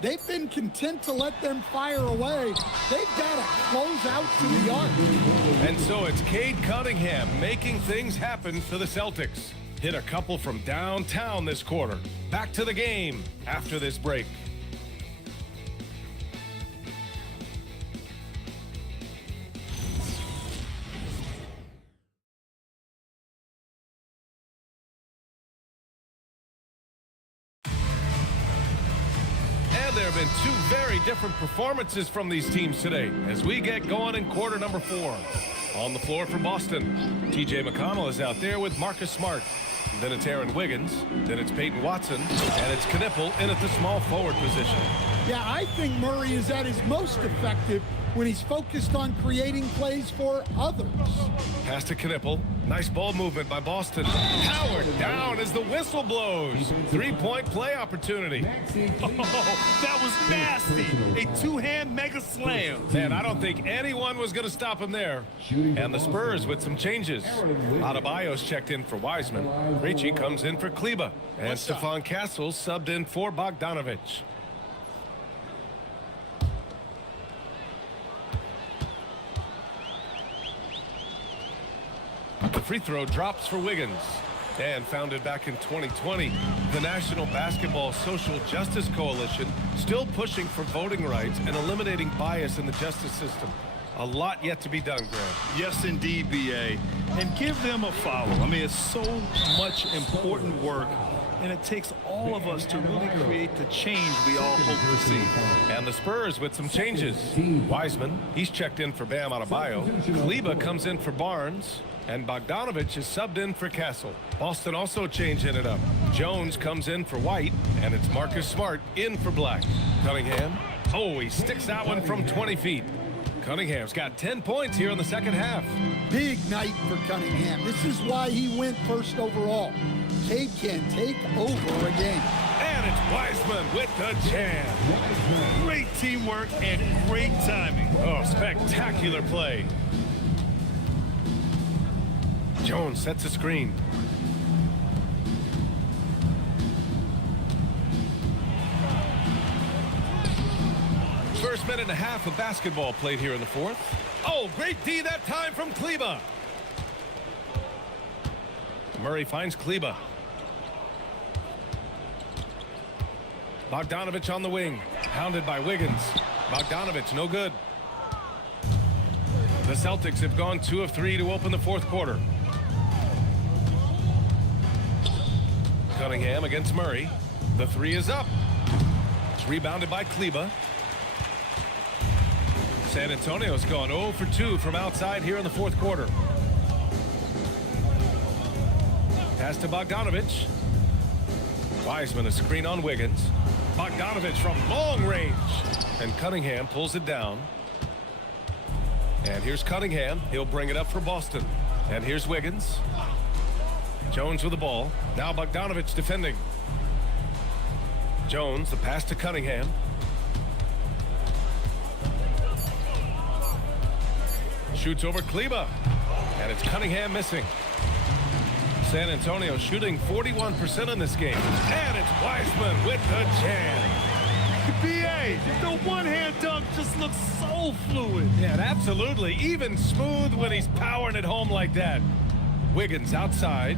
They've been content to let them fire away. They've got to close out to the arc. And so it's Cade Cunningham making things happen for the Celtics. Hit a couple from downtown this quarter. Back to the game after this break. There have been 2 very different performances from these teams today as we get going in quarter number 4. On the floor for Boston, T.J. McConnell is out there with Marcus Smart. Then it's Aaron Wiggins. Then it's Peyton Watson. And it's Knipple in at the small forward position. Yeah, I think Murray is at his most effective when he's focused on creating plays for others. Pass to Knipple. Nice ball movement by Boston. Howard down as the whistle blows. 3-point play opportunity. Oh, that was nasty. A 2-hand mega slam. Man, I don't think anyone was going to stop him there. And the Spurs with some changes. Adebayo's checked in for Wiseman. Ricci comes in for Kleba. And Stephon Castle subbed in for Bogdanovich. The free throw drops for Wiggins. And founded back in 2020, the National Basketball Social Justice Coalition still pushing for voting rights and eliminating bias in the justice system. A lot yet to be done, Grant. Yes, indeed, B.A. And give them a follow. I mean, it's so much important work, and it takes all of us to really create the change we all hope to see. And the Spurs with some changes. Wiseman, he's checked in for Bam Adebayo. Kleba comes in for Barnes. And Bogdanovich is subbed in for Castle. Boston also changing it up. Jones comes in for White, and it's Marcus Smart in for Black. Cunningham. Oh, he sticks that one from 20 feet. Cunningham's got 10 points here in the second half. Big night for Cunningham. This is why he went first overall. Cade can take over a game. And it's Wiseman with the jam. Great teamwork and great timing. Oh, spectacular play. Jones sets a screen. First minute and a half of basketball played here in the fourth. Oh, great D that time from Kleba. Murray finds Kleba. Bogdanovich on the wing. Hounded by Wiggins. Bogdanovich, no good. The Celtics have gone 2 of 3 to open the fourth quarter. Cunningham against Murray. The 3 is up. It's rebounded by Kleba. San Antonio's gone 0 for 2 from outside here in the fourth quarter. Pass to Bogdanovich. Wiseman a screen on Wiggins. Bogdanovich from long range. And Cunningham pulls it down. And here's Cunningham. He'll bring it up for Boston. And here's Wiggins. Jones with the ball. Now Bogdanovich defending. Jones, the pass to Cunningham. Shoots over Kleba. And it's Cunningham missing. San Antonio shooting 41% in this game. And it's Wiseman with the jam. B.A., the one-hand dunk just looks so fluid. Yeah, absolutely. Even smooth when he's powering it home like that. Wiggins outside.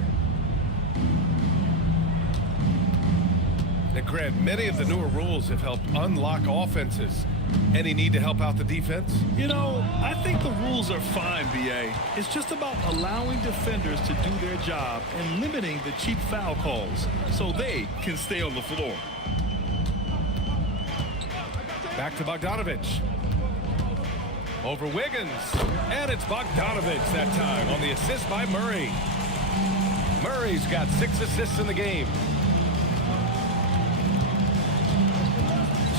Now, Grant, many of the newer rules have helped unlock offenses. Any need to help out the defense? You know, I think the rules are fine, B.A. It's just about allowing defenders to do their job and limiting the cheap foul calls so they can stay on the floor. Back to Bogdanovich. Over Wiggins. And it's Bogdanovich that time on the assist by Murray. Murray's got 6 assists in the game.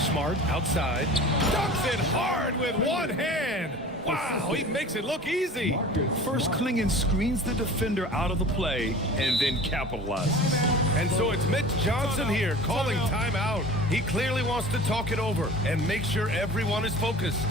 Smart outside. Dunks it hard with one hand. Wow, he makes it look easy. First, Klingon screens the defender out of the play and then capitalizes. And so it's Mitch Johnson here calling timeout. He clearly wants to talk it over and make sure everyone is focused.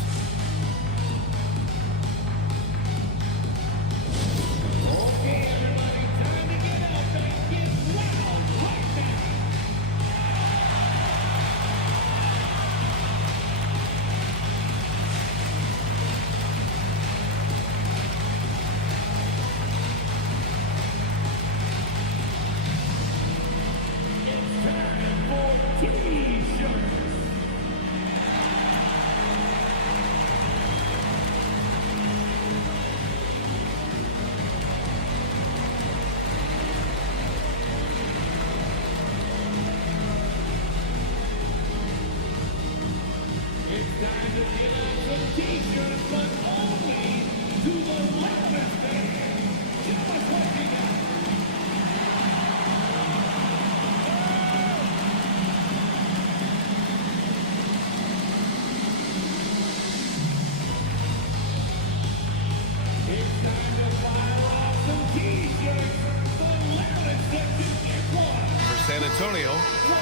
San Antonio,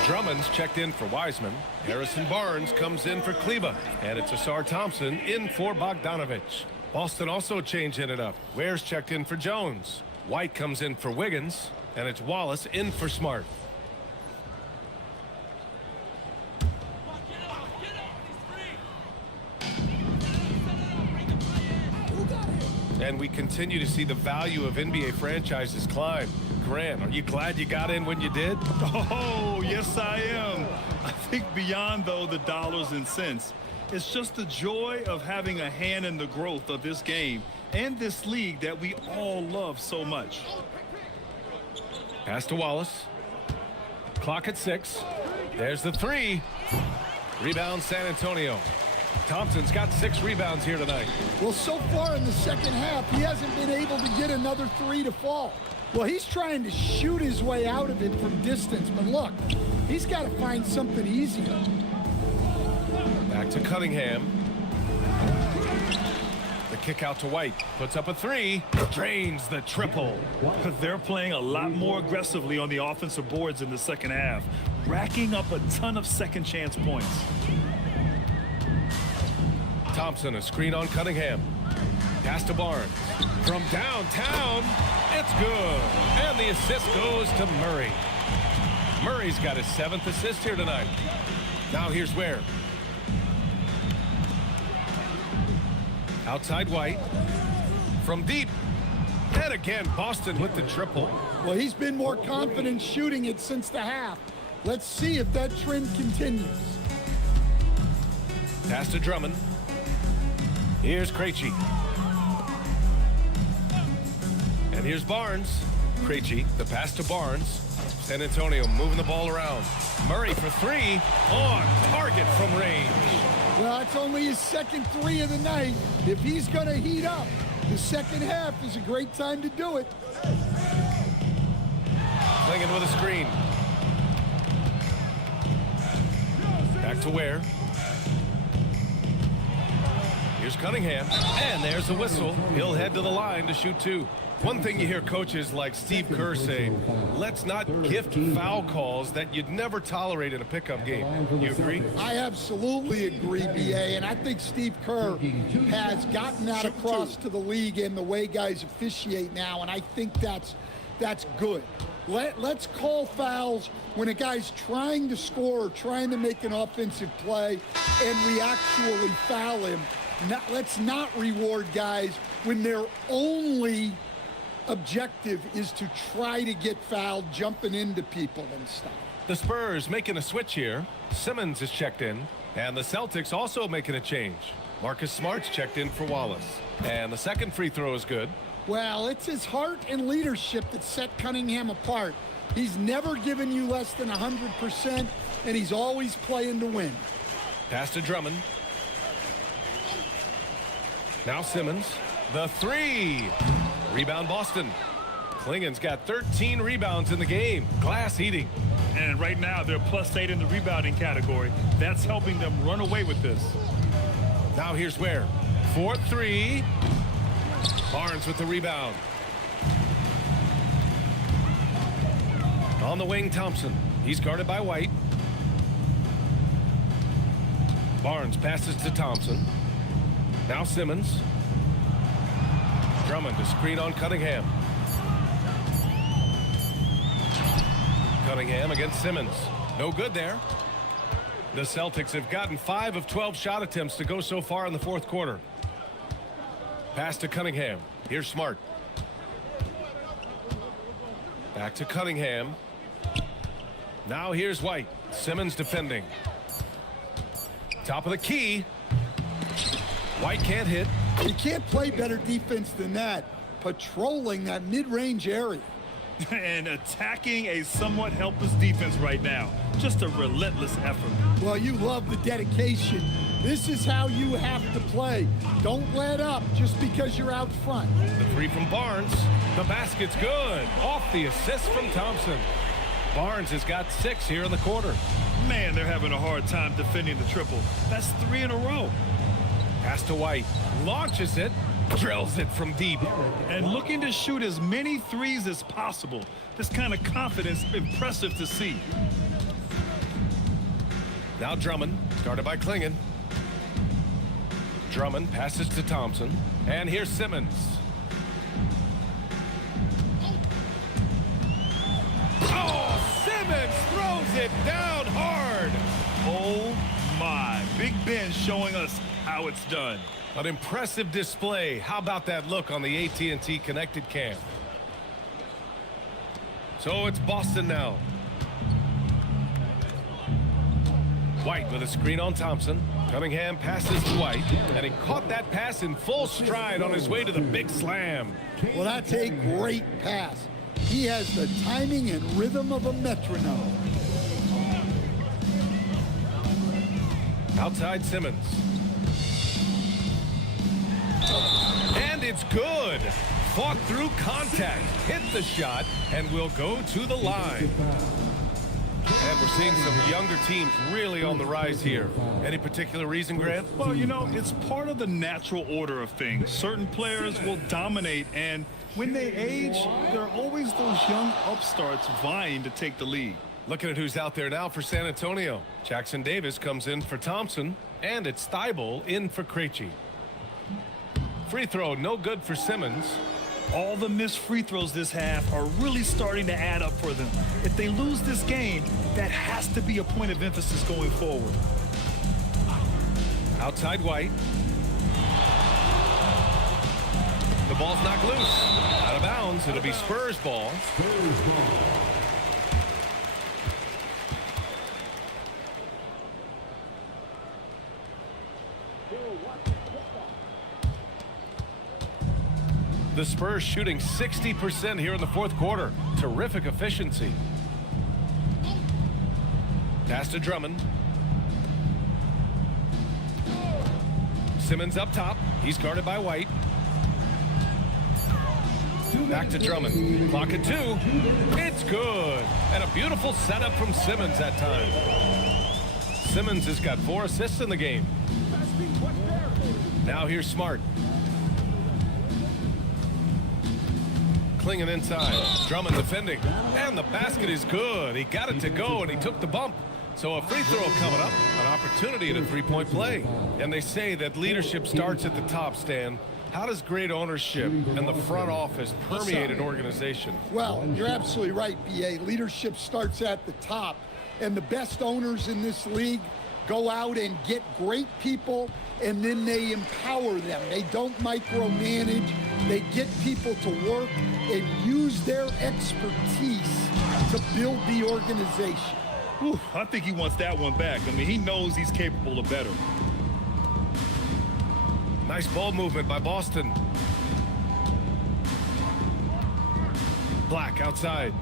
Drummond's checked in for Wiseman. Harrison Barnes comes in for Kleba. And it's Asar Thompson in for Bogdanovich. Boston also changing it up. Ware's checked in for Jones. White comes in for Wiggins. And it's Wallace in for Smart. And we continue to see the value of NBA franchises climb. Grant, are you glad you got in when you did? Oh, yes, I am. I think beyond, though, the dollars and cents, it's just the joy of having a hand in the growth of this game and this league that we all love so much. Pass to Wallace. Clock at 6. There's the 3. Rebound San Antonio. Thompson's got 6 rebounds here tonight. Well, so far in the second half, he hasn't been able to get another 3 to fall. Well, he's trying to shoot his way out of it from distance, but look, he's got to find something easier. Back to Cunningham. The kick out to White. Puts up a 3. Drains the triple. They're playing a lot more aggressively on the offensive boards in the second half, racking up a ton of second chance points. Thompson, a screen on Cunningham. Pass to Barnes. From downtown, it's good. And the assist goes to Murray. Murray's got his 7th assist here tonight. Now here's Ware. Outside White. From deep. And again, Boston with the triple. Well, he's been more confident shooting it since the half. Let's see if that trend continues. Pass to Drummond. Here's Krejci. And here's Barnes. Krejci, the pass to Barnes. San Antonio moving the ball around. Murray for 3. On target from range. Well, it's only his second 3 of the night. If he's going to heat up, the second half is a great time to do it. Klingon with a screen. Back to Ware. Here's Cunningham, and there's the whistle. He'll head to the line to shoot 2. One thing you hear coaches like Steve Kerr say, let's not gift foul calls that you'd never tolerate in a pickup game. You agree? I absolutely agree, B.A., and I think Steve Kerr has gotten that across to the league in the way guys officiate now, and I think that's good. Let's call fouls when a guy's trying to score or trying to make an offensive play and we actually foul him. Let's not reward guys when their only objective is to try to get fouled, jumping into people and stuff. The Spurs making a switch here. Simmons is checked in, and the Celtics also making a change. Marcus Smart's checked in for Wallace, and the second free throw is good. Well, it's his heart and leadership that set Cunningham apart. He's never given you less than 100%, and he's always playing to win. Pass to Drummond. Now Simmons. The 3. Rebound Boston. Klingen's got 13 rebounds in the game. Glass eating. And right now they're +8 in the rebounding category. That's helping them run away with this. Now here's Ware. 4-3. Barnes with the rebound. On the wing, Thompson. He's guarded by White. Barnes passes to Thompson. Now Simmons. Drummond to screen on Cunningham. Cunningham against Simmons. No good there. The Celtics have gotten 5 of 12 shot attempts to go so far in the fourth quarter. Pass to Cunningham. Here's Smart. Back to Cunningham. Now here's White. Simmons defending. Top of the key. White can't hit. You can't play better defense than that, patrolling that mid-range area. And attacking a somewhat helpless defense right now. Just a relentless effort. Well, you love the dedication. This is how you have to play. Don't let up just because you're out front. The 3 from Barnes. The basket's good. Off the assist from Thompson. Barnes has got 6 here in the quarter. Man, they're having a hard time defending the triple. That's 3 in a row. Pass to White. Launches it. Drills it from deep. And looking to shoot as many threes as possible. This kind of confidence, impressive to see. Now Drummond, guarded by Klingen. Drummond passes to Thompson. And here's Simmons. Oh, Simmons throws it down hard. Oh, my. Big Ben showing us how it's done. An impressive display. How about that look on the AT&T connected cam? So it's Boston now. White with a screen on Thompson. Cunningham passes to White, and he caught that pass in full stride on his way to the big slam. Well, that's a great pass. He has the timing and rhythm of a metronome. Outside Simmons. And it's good. Fought through contact, hit the shot, and will go to the line. And we're seeing some younger teams really on the rise here. Any particular reason, Grant? Well, you know, it's part of the natural order of things. Certain players will dominate, and when they age, there are always those young upstarts vying to take the lead. Looking at who's out there now for San Antonio. Jackson Davis comes in for Thompson, and it's Thibault in for Krejci. Free throw, no good for Simmons. All the missed free throws this half are really starting to add up for them. If they lose this game, that has to be a point of emphasis going forward. Outside White. The ball's knocked loose. Out of bounds. It'll be Spurs ball. The Spurs shooting 60% here in the fourth quarter. Terrific efficiency. Pass to Drummond. Simmons up top. He's guarded by White. Back to Drummond. Clock at 2. It's good. And a beautiful setup from Simmons that time. Simmons has got 4 assists in the game. Now here's Smart. Klingen inside. Drummond defending. And the basket is good. He got it to go, and he took the bump. So a free throw coming up. An opportunity at a three-point play. And they say that leadership starts at the top, Stan. How does great ownership and the front office permeate an organization? Well, you're absolutely right, B.A. Leadership starts at the top. And the best owners in this league go out and get great people, and then they empower them. They don't micromanage. They get people to work and use their expertise to build the organization. Whew, I think he wants that one back. I mean, he knows he's capable of better. Nice ball movement by Boston. Black outside.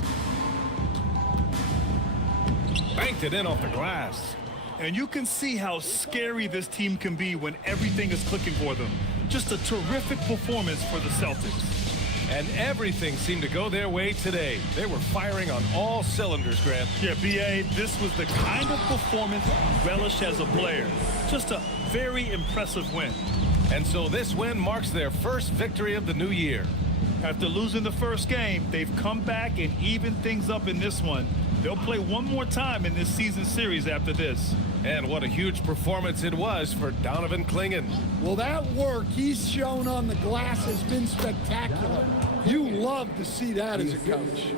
Banked it in off the glass. And you can see how scary this team can be when everything is clicking for them. Just a terrific performance for the Celtics. And everything seemed to go their way today. They were firing on all cylinders, Grant. Yeah, B.A., this was the kind of performance you relish as a player. Just a very impressive win. And so this win marks their first victory of the new year. After losing the first game, they've come back and evened things up in this one. They'll play one more time in this season series after this. And what a huge performance it was for Donovan Klingen. Well, that work he's shown on the glass has been spectacular. You love to see that as a coach.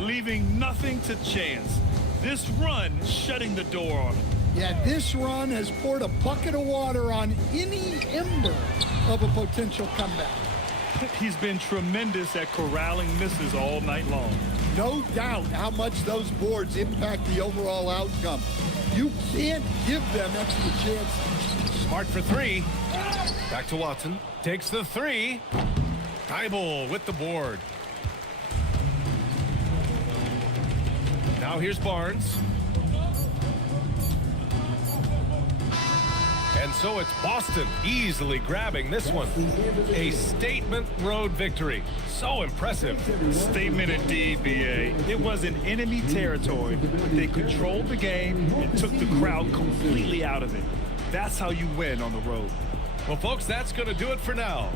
Leaving nothing to chance. This run shutting the door on him. Yeah, this run has poured a bucket of water on any ember of a potential comeback. He's been tremendous at corralling misses all night long. No doubt how much those boards impact the overall outcome. You can't give them extra chances. Smart for three. Back to Watson. Takes the three. Thibault with the board. Now here's Barnes. And so it's Boston easily grabbing this one. A statement road victory. So impressive. Statement indeed, B.A. It was in enemy territory, but they controlled the game and took the crowd completely out of it. That's how you win on the road. Well, folks, that's going to do it for now.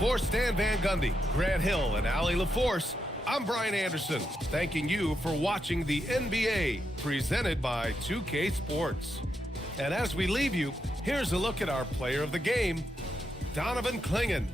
For Stan Van Gundy, Grant Hill, and Allie LaForce, I'm Brian Anderson, thanking you for watching the NBA, presented by 2K Sports. And as we leave you, here's a look at our player of the game, Donovan Klingen.